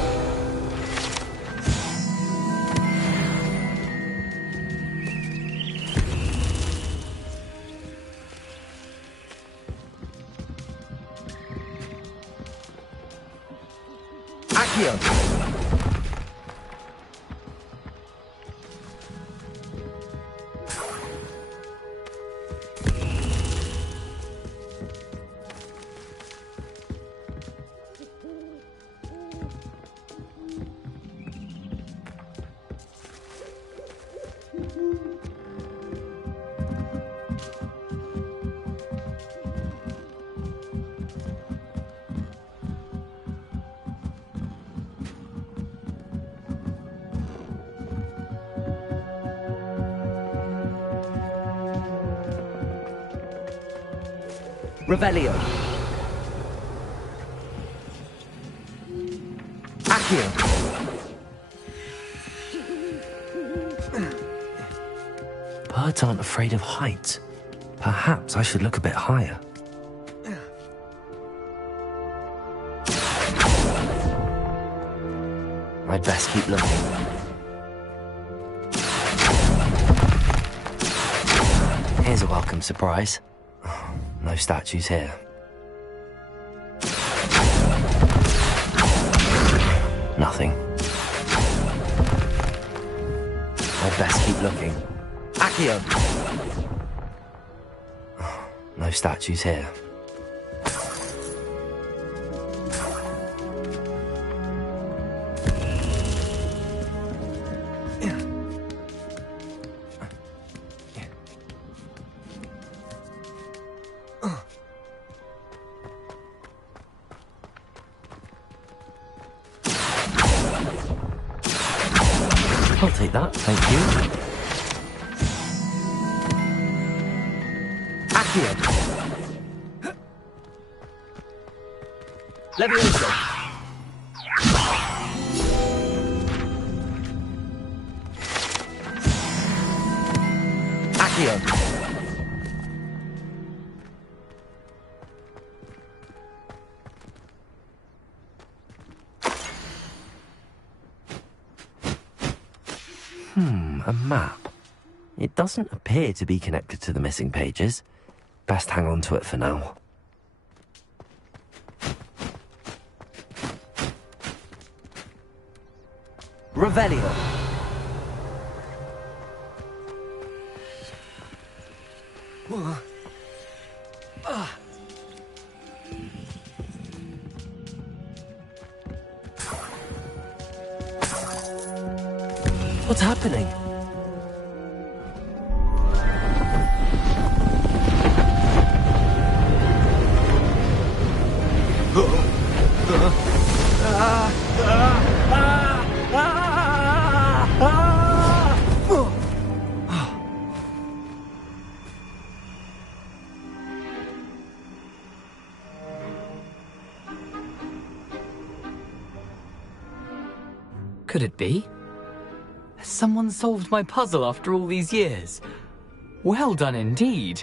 Revelio. Accio. Birds aren't afraid of heights. Perhaps I should look a bit higher. I'd best keep looking. Here's a welcome surprise. No statues here. Nothing. I'd best keep looking. Accio! No statues here. I'll take that, thank you. Accio. Levioso. Accio. A map. It doesn't appear to be connected to the missing pages. Best hang on to it for now. Revelio. What's happening? Could it be? Has someone solved my puzzle after all these years? Well done indeed.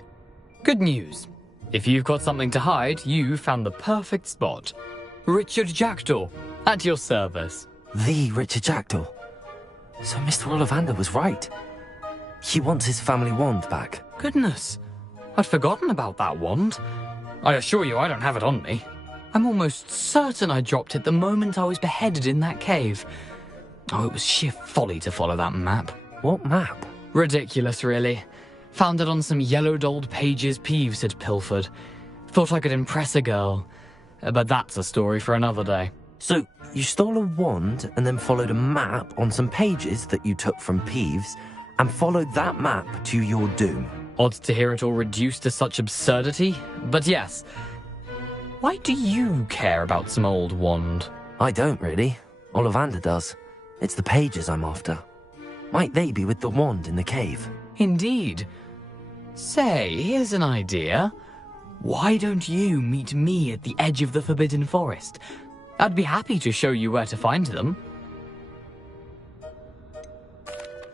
Good news. If you've got something to hide, you found the perfect spot. Richard Jackdaw, at your service. The Richard Jackdaw? So Mr. Ollivander was right. He wants his family wand back. Goodness, I'd forgotten about that wand. I assure you I don't have it on me. I'm almost certain I dropped it the moment I was beheaded in that cave. Oh, it was sheer folly to follow that map. What map? Ridiculous, really. Found it on some yellowed old pages Peeves had pilfered. Thought I could impress a girl. But that's a story for another day. So, you stole a wand and then followed a map on some pages that you took from Peeves and followed that map to your doom. Odd to hear it all reduced to such absurdity, but yes. Why do you care about some old wand? I don't, really. Ollivander does. It's the pages I'm after. Might they be with the wand in the cave? Indeed. Say, here's an idea. Why don't you meet me at the edge of the Forbidden Forest? I'd be happy to show you where to find them.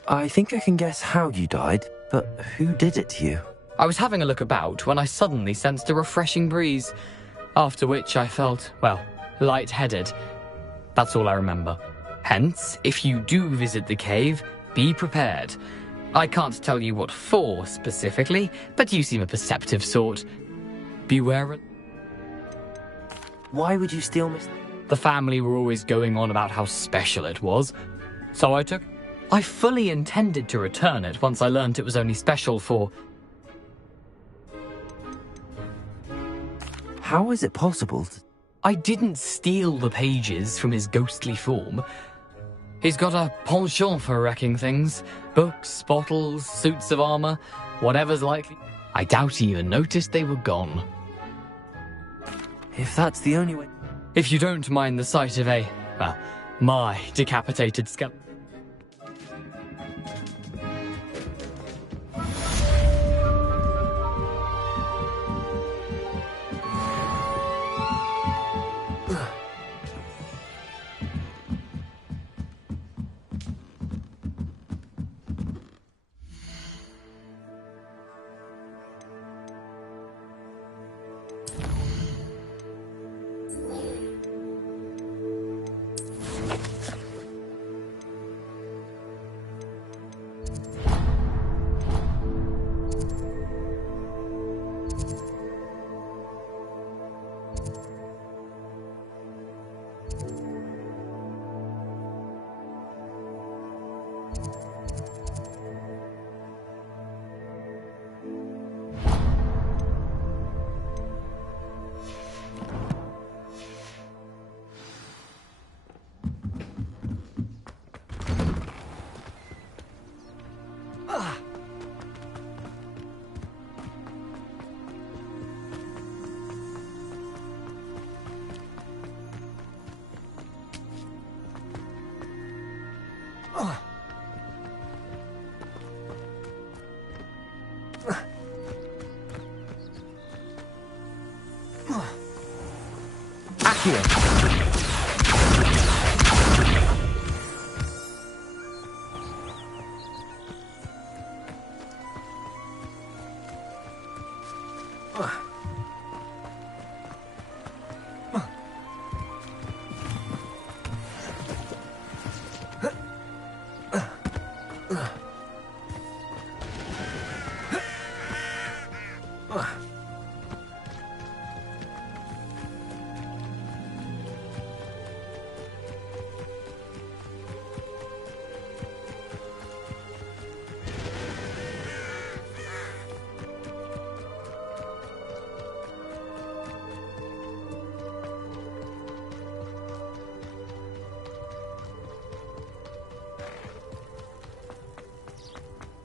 I think I can guess how you died, but who did it to you? I was having a look about when I suddenly sensed a refreshing breeze, after which I felt, well, lightheaded. That's all I remember. Hence, if you do visit the cave, be prepared. I can't tell you what for specifically, but you seem a perceptive sort. Beware. Why would you steal Mr. The family were always going on about how special it was, so I took. I fully intended to return it once I learned it was only special for. How is it possible? I didn't steal the pages from his ghostly form. He's got a penchant for wrecking things. Books, bottles, suits of armor, whatever's likely. I doubt he even noticed they were gone. If that's the only way... If you don't mind the sight of my decapitated skeleton.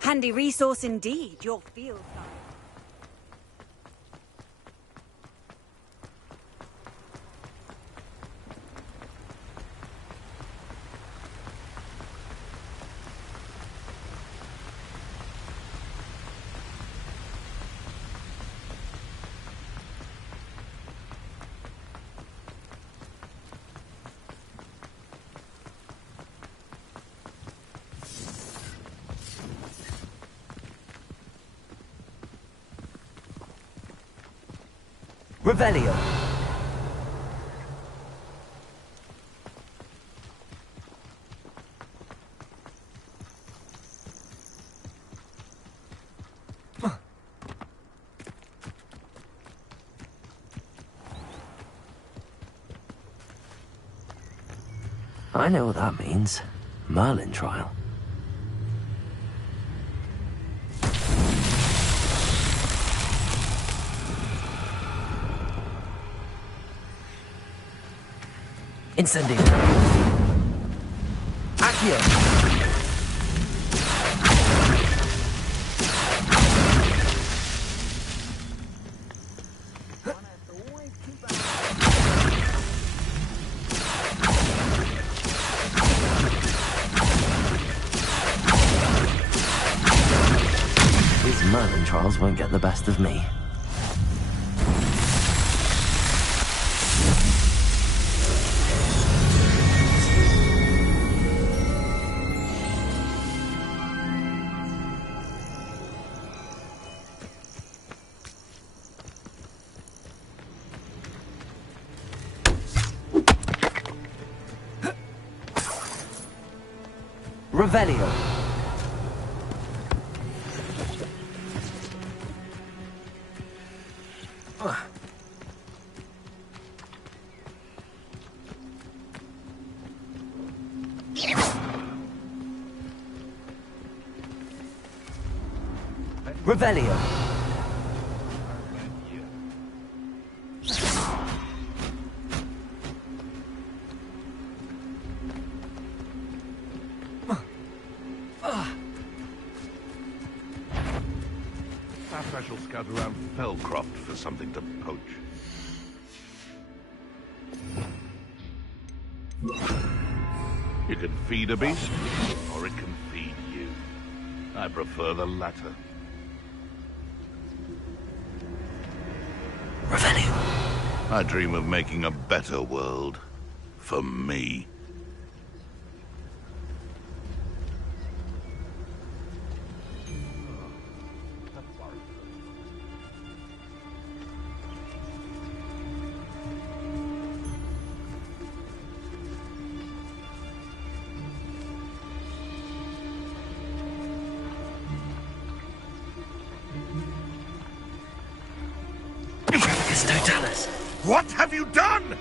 Handy resource indeed, your field guide. Revelio. I know what that means. Merlin trial. Incendio. Accio. These Merlin trials won't get the best of me. Revelio. Revelio. Perhaps I shall scout around Fellcroft for something to poach. You can feed a beast, or it can feed you. I prefer the latter. I dream of making a better world. For me. What have you done?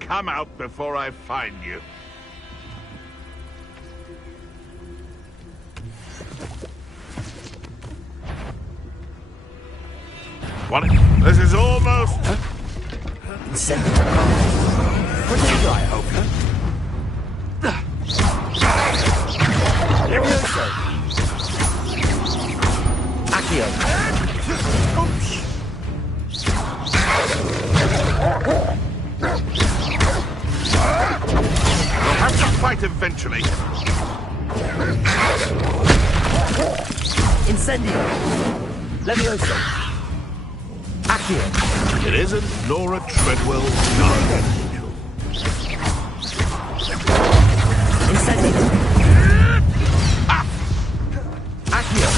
Come out before I find you. What? This is almost... Potato, I hope. Levioso. Accio. We'll have to fight eventually. Incendio. Levioso. Accio. It isn't Nora Treadwell's guardian angel. Incendio. Accio.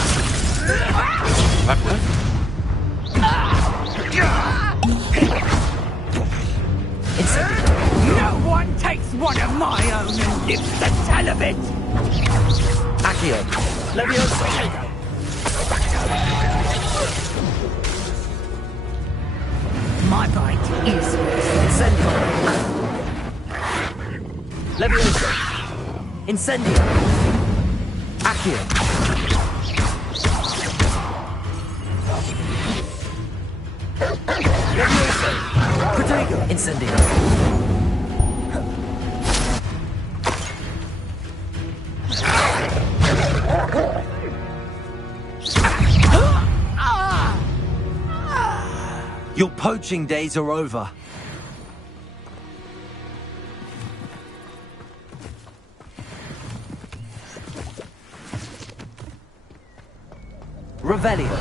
Incendio. No one takes one of my own and lives to tell of it! Accio. Levioso. My bite is Incendio. Levioso. Incendio. Accio. Levioso. Protego. Incendio. Your poaching days are over. Revelio.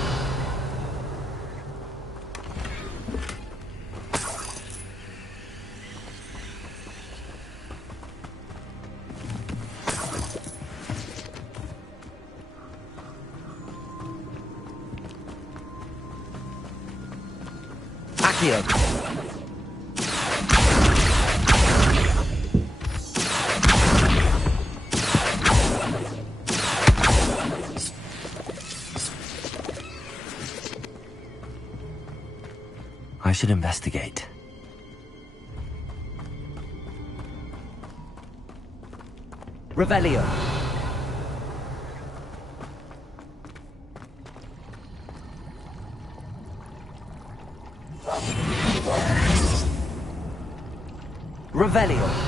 Accio. I should investigate. Revelio. Revelio.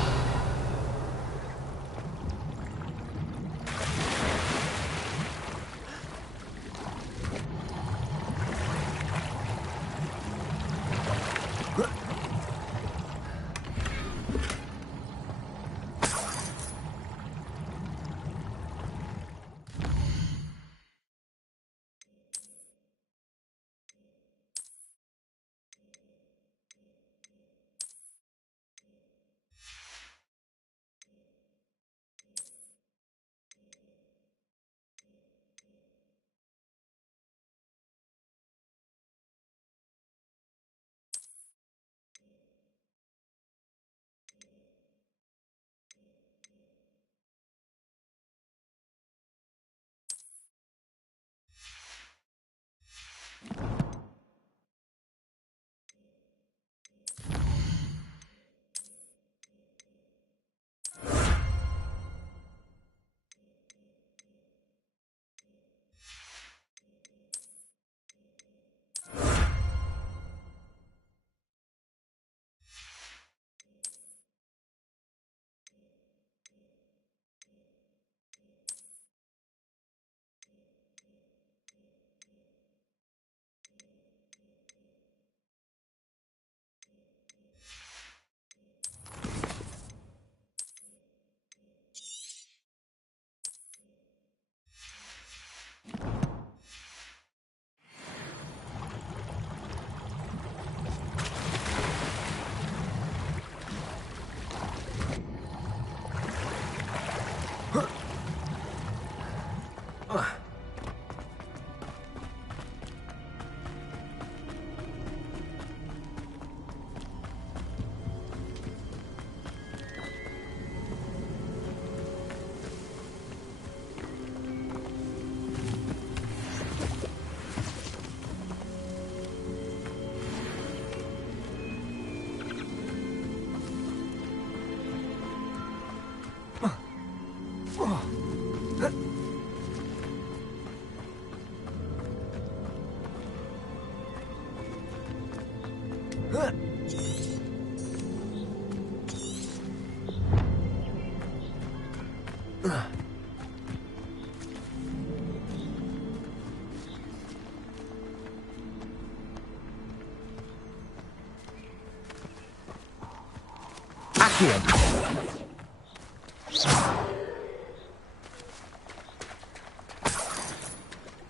Accio.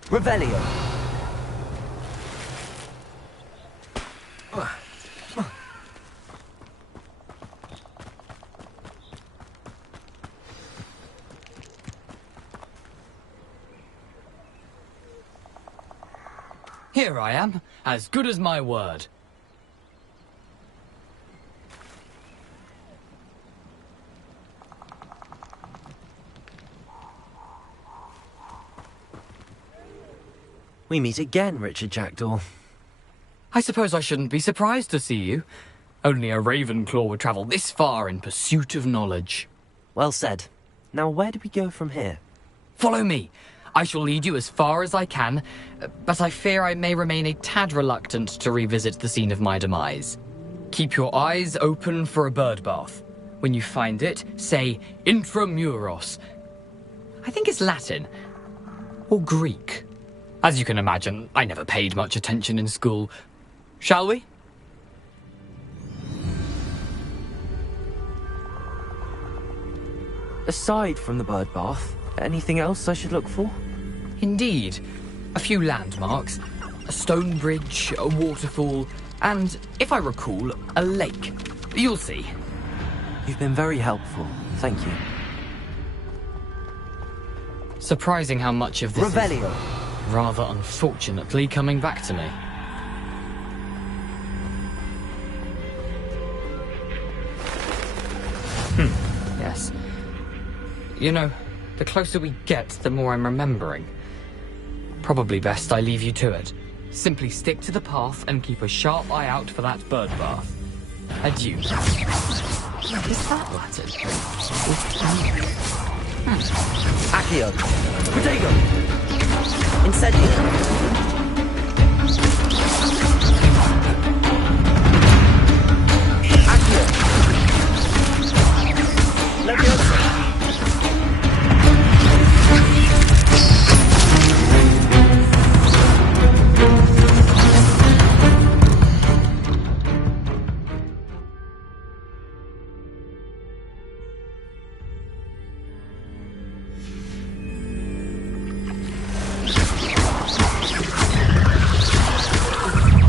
Revelio. Here I am, as good as my word. We meet again, Richard Jackdaw. I suppose I shouldn't be surprised to see you. Only a Ravenclaw would travel this far in pursuit of knowledge. Well said. Now where do we go from here? Follow me. I shall lead you as far as I can, but I fear I may remain a tad reluctant to revisit the scene of my demise. Keep your eyes open for a bird bath. When you find it, say Intramuros. I think it's Latin. Or Greek. As you can imagine, I never paid much attention in school. Shall we? Aside from the bird bath, anything else I should look for? Indeed. a few landmarks, a stone bridge, a waterfall, and, if I recall, a lake. You'll see. You've been very helpful. Thank you. Surprising how much of this Revelio. is, rather unfortunately, coming back to me. Yes. You know, the closer we get, the more I'm remembering. Probably best I leave you to it. Simply stick to the path and keep a sharp eye out for that bird bath. Adieu. What is that, Latin? Accio. Protego. Incendio.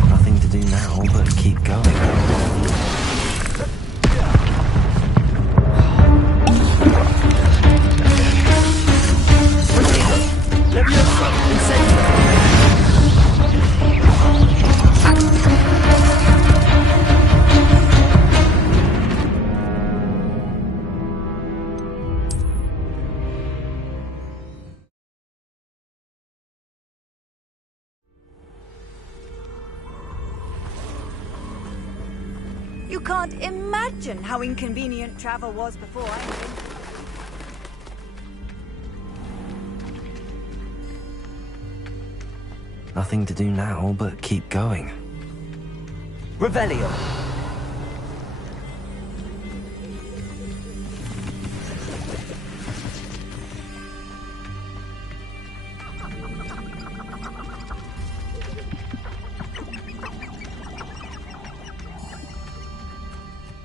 Nothing to do now but keep going. You can't imagine how inconvenient travel was before I invented. Nothing to do now but keep going. Revelio.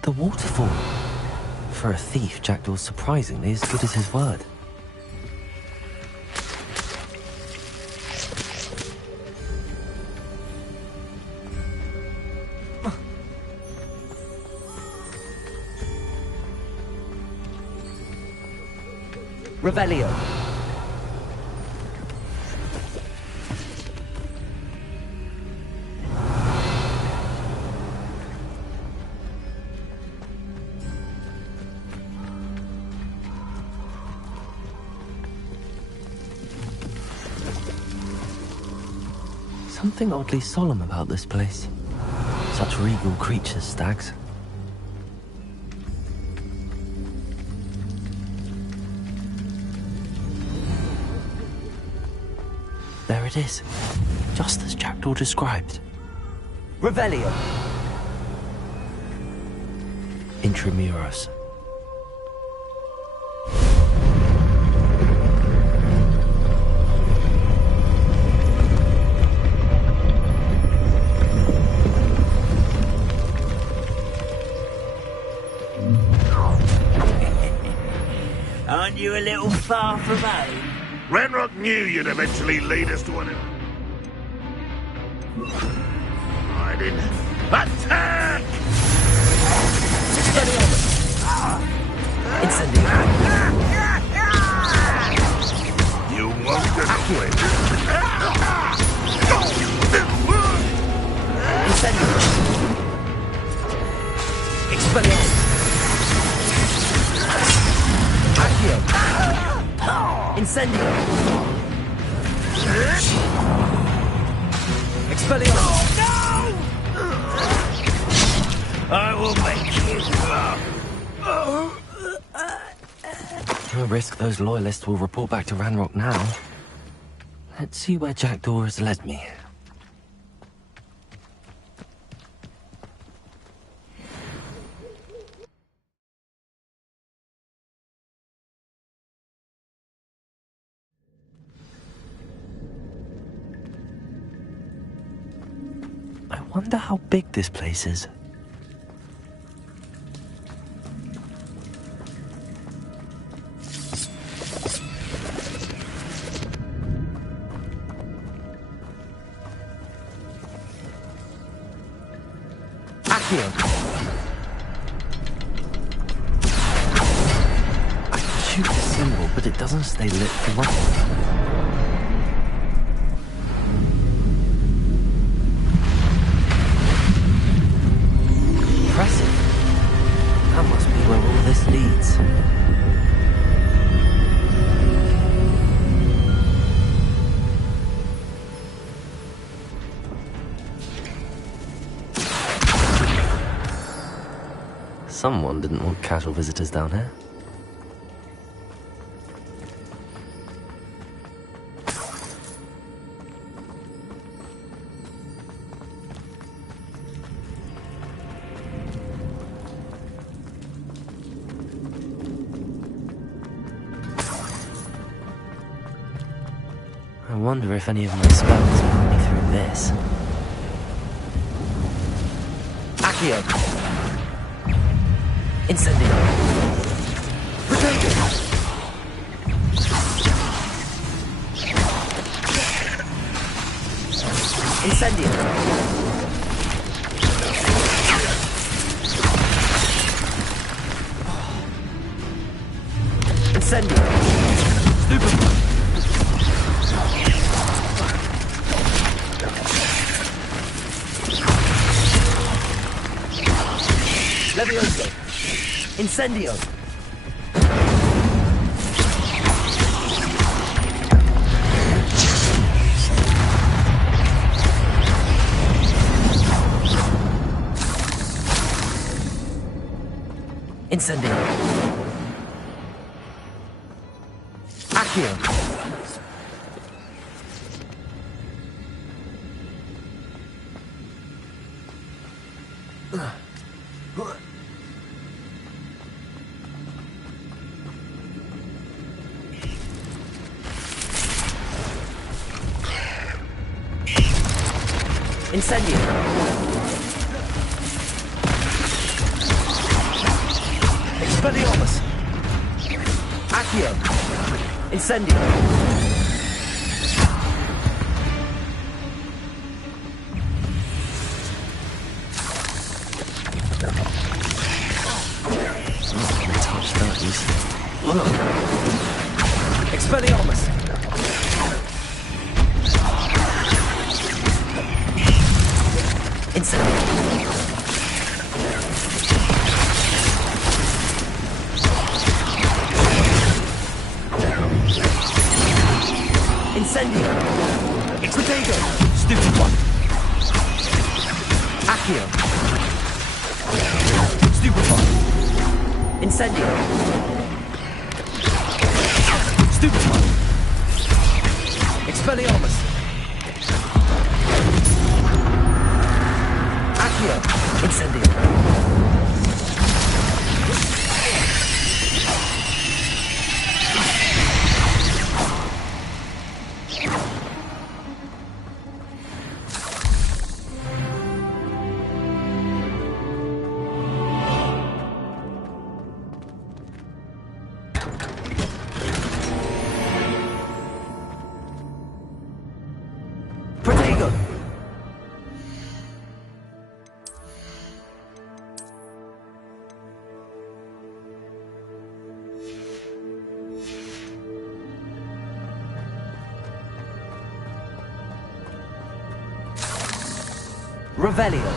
The waterfall. For a thief, Jackdaw's surprisingly as good as his word. Revelio. Something oddly solemn about this place. Such regal creatures, stags. There it is, just as Jackdaw described. Revelio. Intramuros. Aren't you a little far from home? Ranrock knew you'd eventually lead us to an... I didn't... Attack! You won't get away. Expelliarmus. Accio. Incendio. Expelliarmus. I will make you. No risk those loyalists will report back to Ranrock now. Let's see where Jackdaw has led me. I wonder how big this place is. Accio. I can shoot the symbol, but it doesn't stay lit for long. Impressive. That must be where all this leads. Someone didn't want casual visitors down here. I wonder if any of my spells put me through this. Accio! Incendio! Protego! Incendio! Incendio! Stupefy! Levioso! Incendio! Incendio! Accio! Incendio! Expelliarmus! Accio! Incendio! Touch those. Expelliarmus! Incendio! Incendio! Protego! Stupid one! Accio! Stupid one! Incendio! Stupid one! Expelliarmus! Incendio! Protego! Revelio.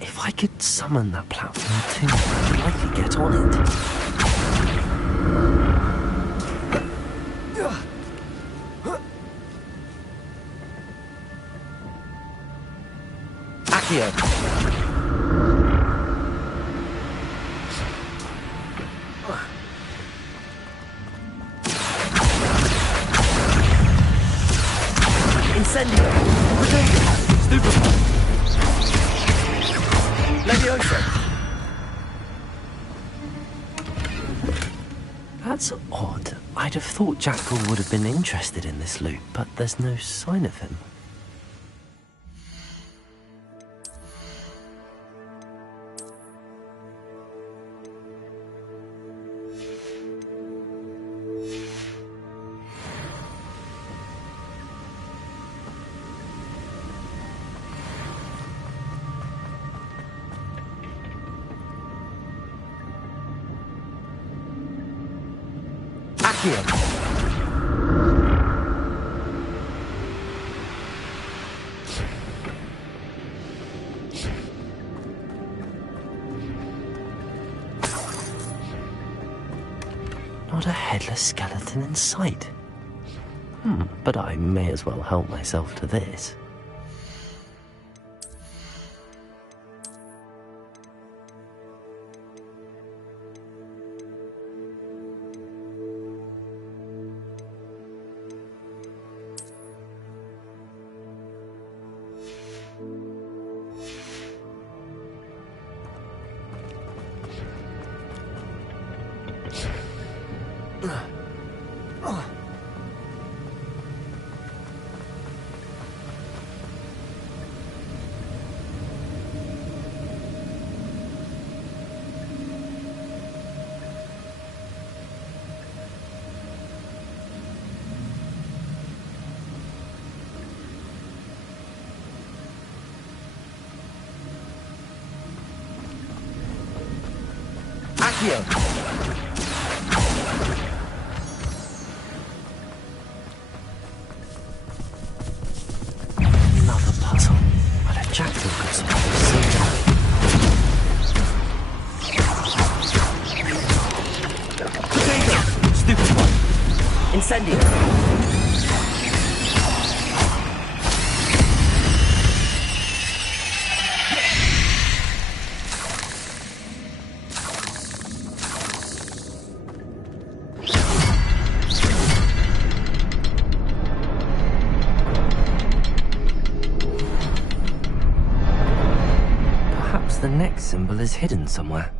If I could summon that platform too, I'd likely get on it. Accio! Incendio! Protego! Stupefy! Leviosa! That's odd. I'd have thought Jackdaw would have been interested in this loot, but there's no sign of him. Not a headless skeleton in sight. But I may as well help myself to this. Another puzzle. Well, if Jackdaw could solve it so well. Potato! Stupid one. Incendio! The next symbol is hidden somewhere.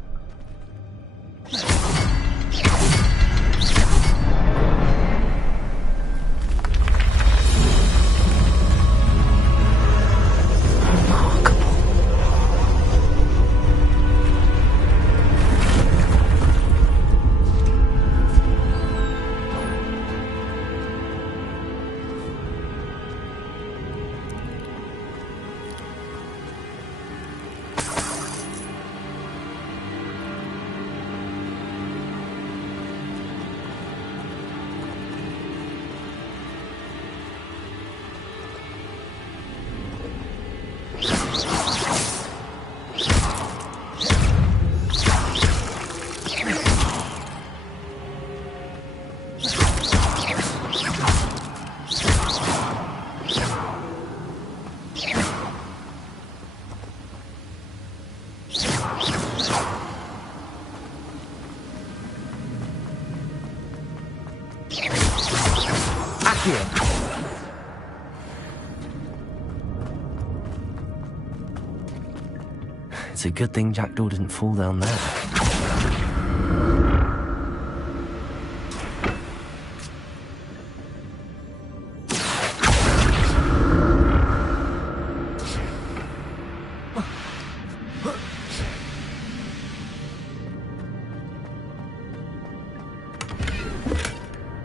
It's a good thing Jackdaw didn't fall down there.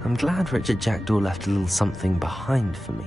I'm glad Richard Jackdaw left a little something behind for me.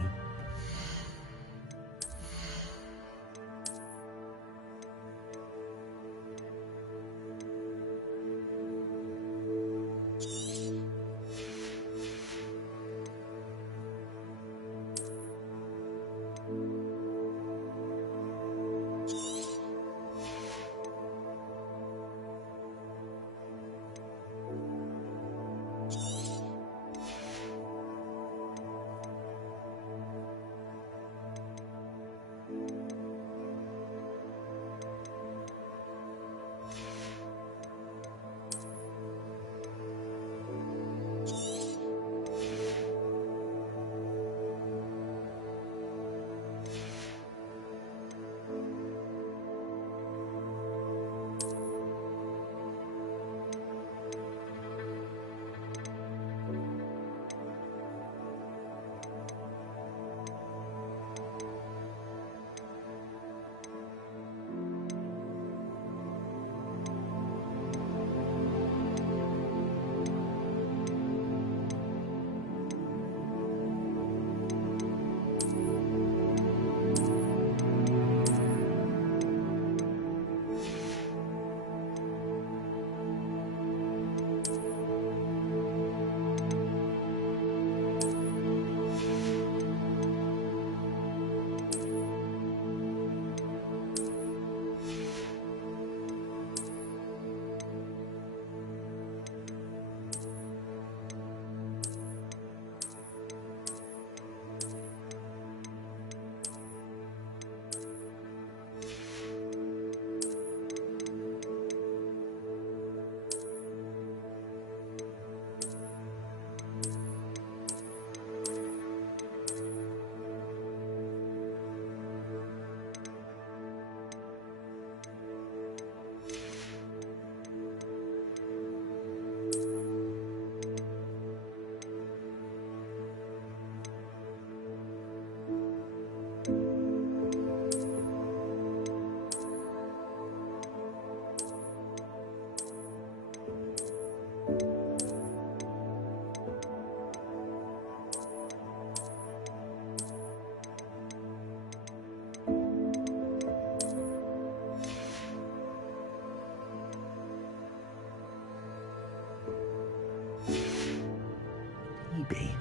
be.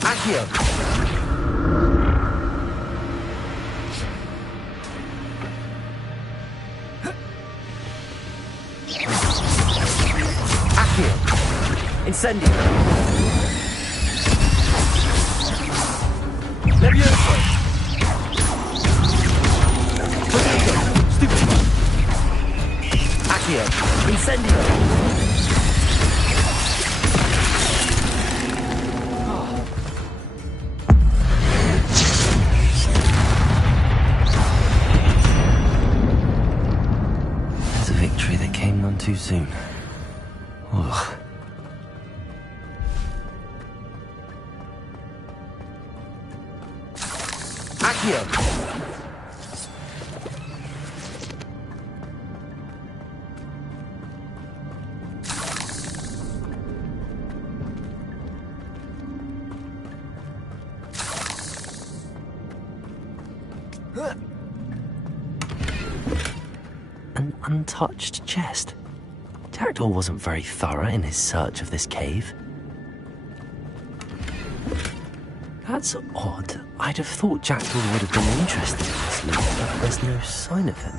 Accio! Accio! Incendio! Levioso! Potato! Stupid! Accio! Incendio! Too soon. Ugh. Accio! An untouched chest. Jackdaw wasn't very thorough in his search of this cave. That's odd. I'd have thought Jackdaw would have been interested in this loot, but there's no sign of him.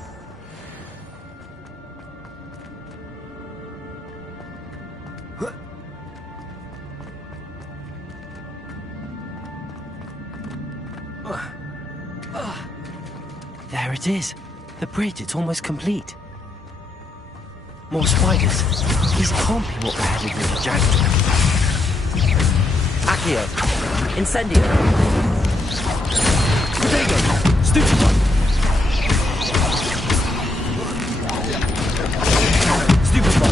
There it is. The bridge, it's almost complete. More spiders. These can't be what were headed with Jackdaw. Accio! Incendio! Potato! Stupefy! Stupefy!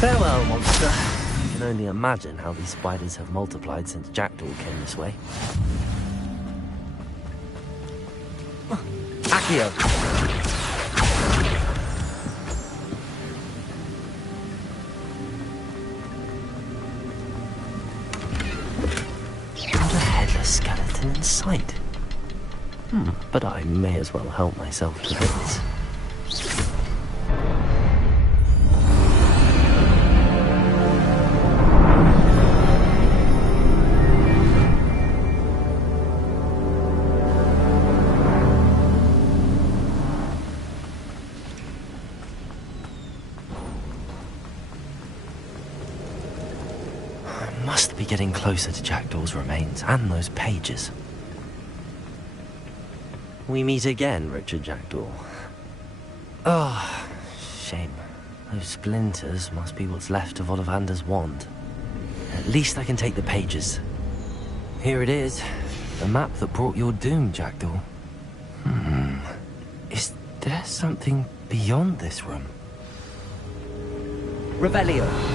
Farewell, monster. I can only imagine how these spiders have multiplied since Jackdaw came this way. Accio! Not a headless skeleton in sight. But I may as well help myself to this. Must be getting closer to Jackdaw's remains and those pages. We meet again, Richard Jackdaw. Oh, shame. Those splinters must be what's left of Ollivander's wand. At least I can take the pages. Here it is, the map that brought your doom, Jackdaw. Is there something beyond this room? Revelio.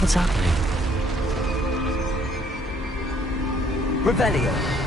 What's happening? Revelio.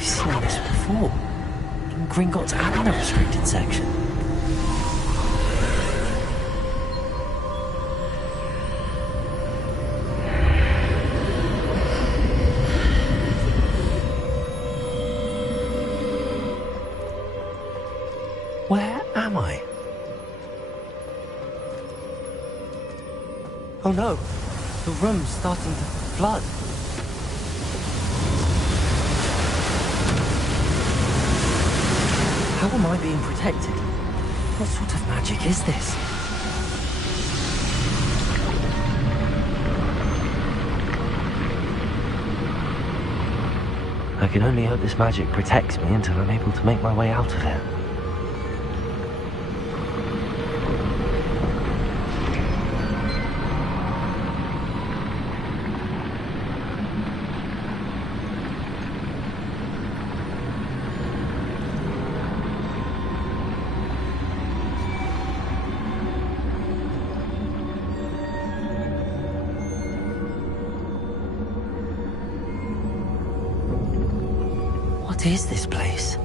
I've seen this before. In Gringotts and the restricted section. Where am I? Oh no, the room's starting to flood. How am I being protected? What sort of magic is this? I can only hope this magic protects me until I'm able to make my way out of here. What is this place?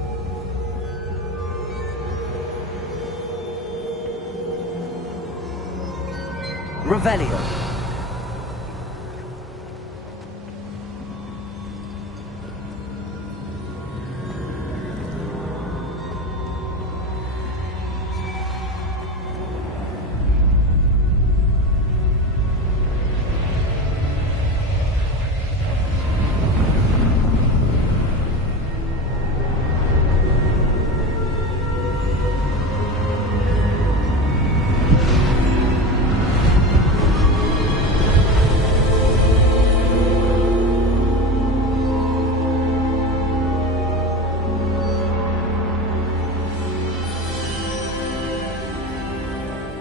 Revelio.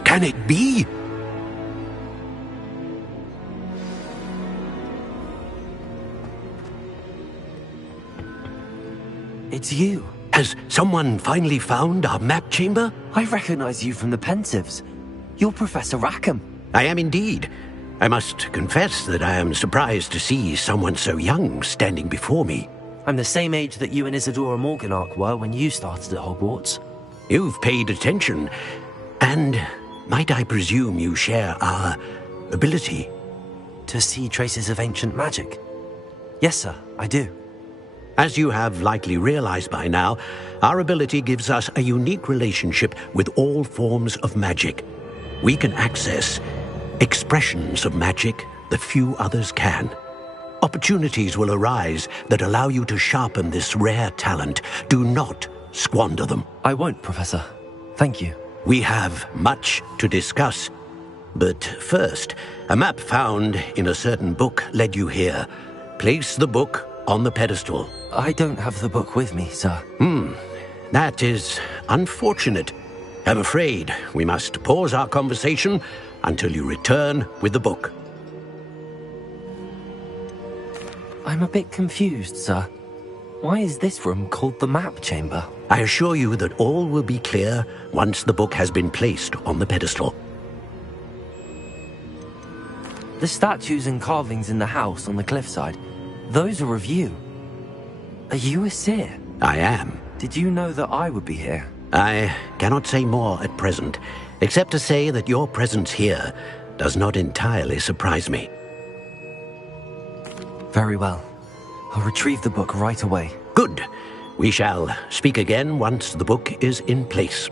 Can it be? It's you. Has someone finally found our map chamber? I recognize you from the Pensives. You're Professor Rackham. I am indeed. I must confess that I am surprised to see someone so young standing before me. I'm the same age that you and Isadora Morganach were when you started at Hogwarts. You've paid attention, and might I presume you share our ability? To see traces of ancient magic? Yes, sir, I do. As you have likely realized by now, our ability gives us a unique relationship with all forms of magic. We can access expressions of magic that few others can. Opportunities will arise that allow you to sharpen this rare talent. Do not squander them. I won't, Professor. Thank you. We have much to discuss. But first, a map found in a certain book led you here. Place the book on the pedestal. I don't have the book with me, sir. That is unfortunate. I'm afraid we must pause our conversation until you return with the book. I'm a bit confused, sir. Why is this room called the map chamber? I assure you that all will be clear once the book has been placed on the pedestal. The statues and carvings in the house on the cliffside, those are of you. Are you a seer? I am. Did you know that I would be here? I cannot say more at present, except to say that your presence here does not entirely surprise me. Very well. I'll retrieve the book right away. Good. We shall speak again once the book is in place.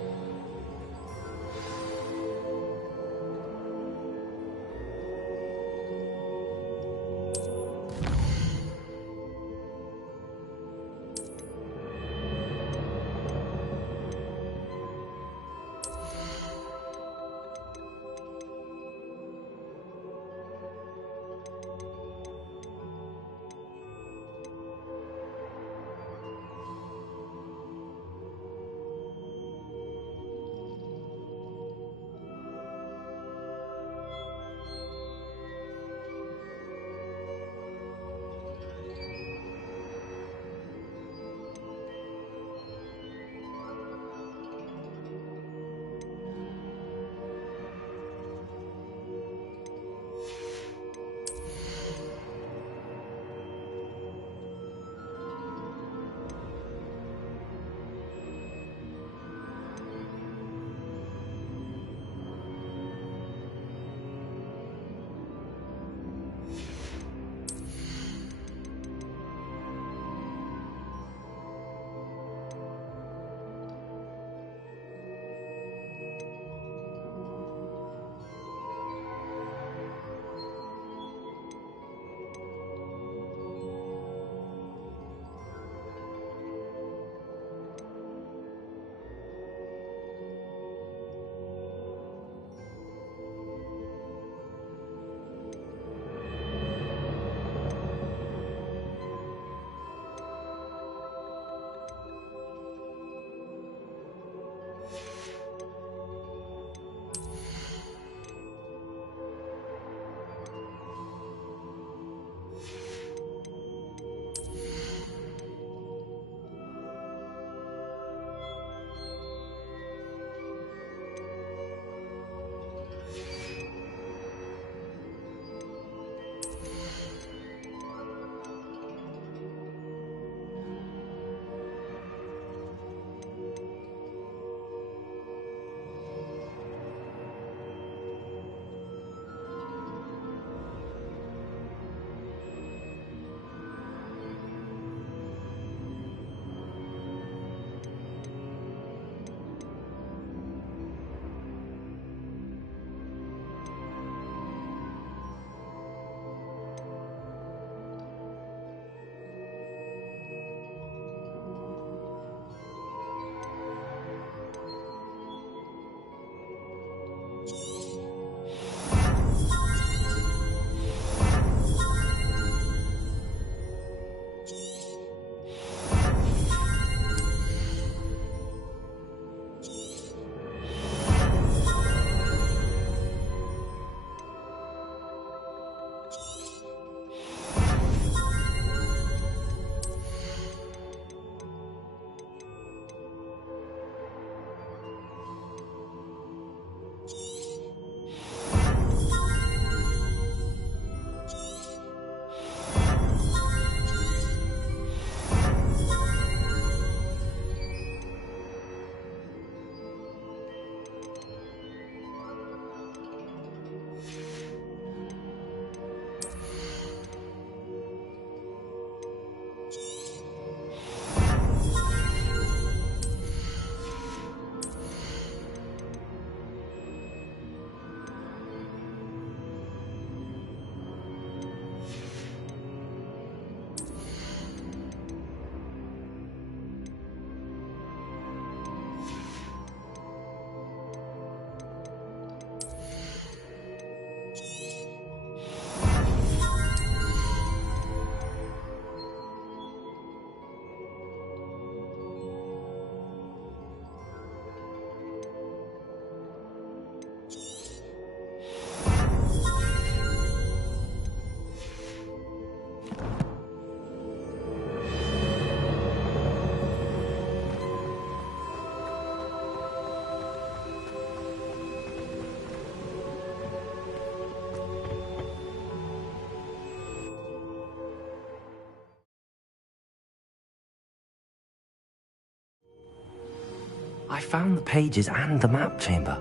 I found the pages and the map chamber.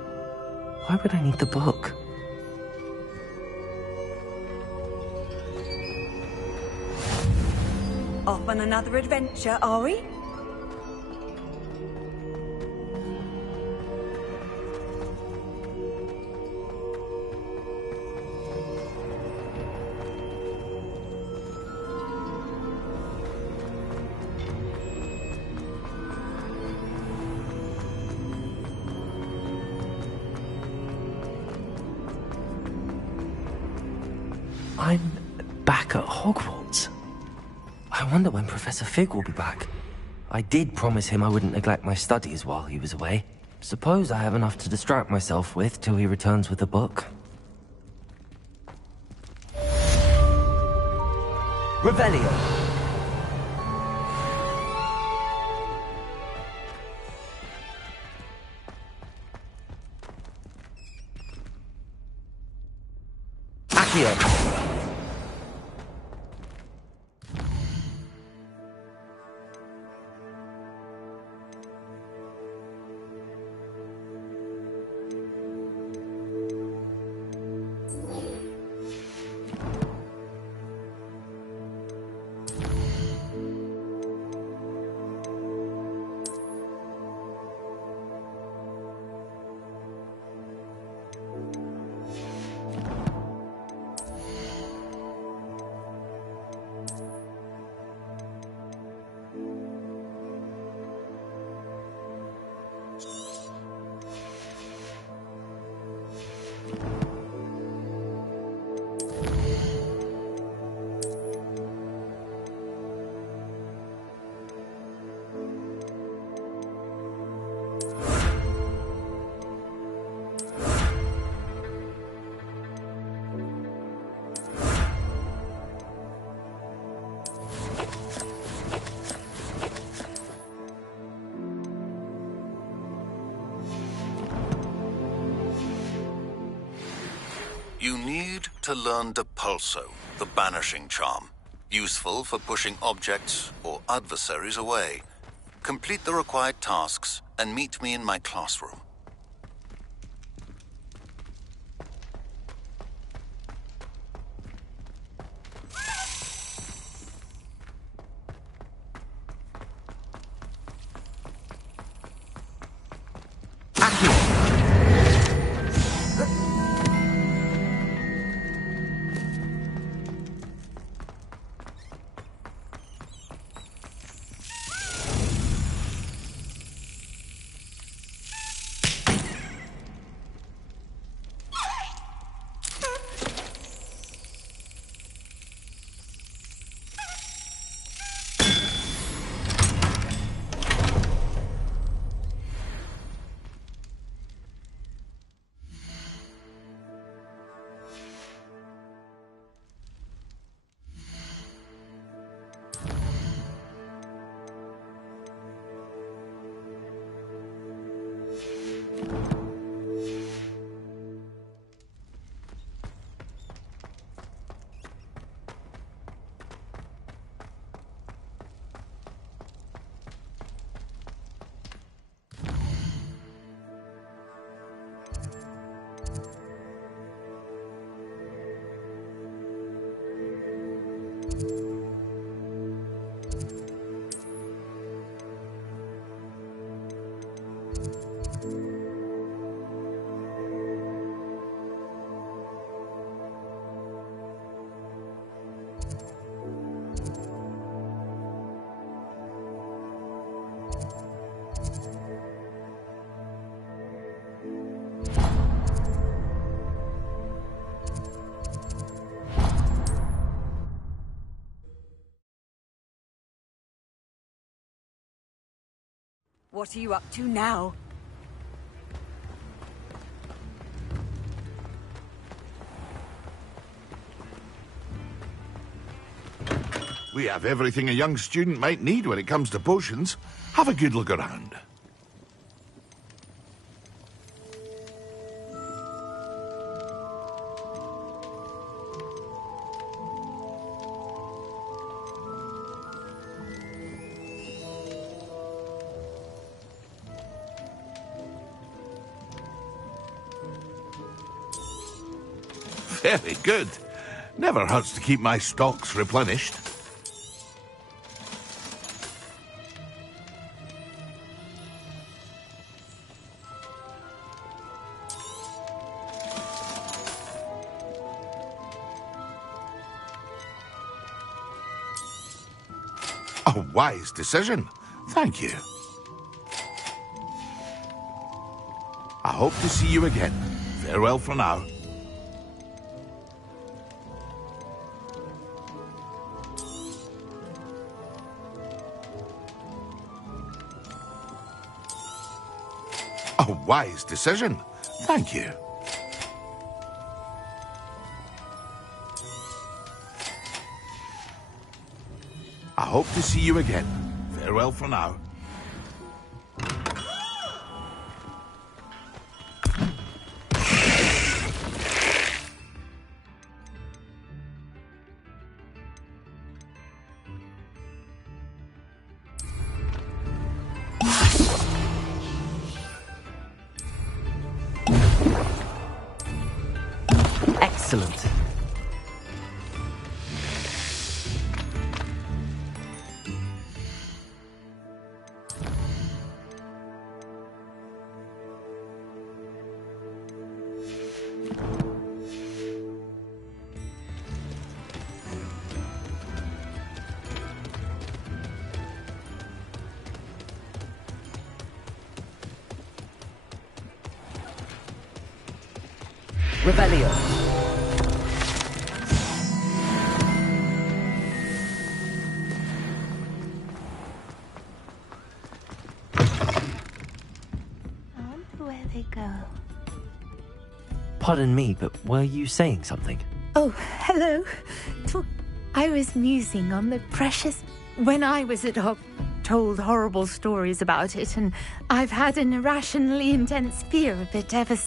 Why would I need the book? Off on another adventure, are we? I'm back at Hogwarts. I wonder when Professor Fig will be back. I did promise him I wouldn't neglect my studies while he was away. Suppose I have enough to distract myself with till he returns with the book. Revelio. Accio. You need to learn Depulso, the banishing charm. Useful for pushing objects or adversaries away. Complete the required tasks and meet me in my classroom. What are you up to now? We have everything a young student might need when it comes to potions. Have a good look around. Very good. Never hurts to keep my stocks replenished. A wise decision. Thank you. I hope to see you again. Farewell for now. A wise decision. Thank you. I hope to see you again. Farewell for now. Excellent. Revelio. Where they go? Pardon me, but were you saying something? Oh, hello. I was musing on the precious... When I was at Hog, told horrible stories about it, and I've had an irrationally intense fear of it ever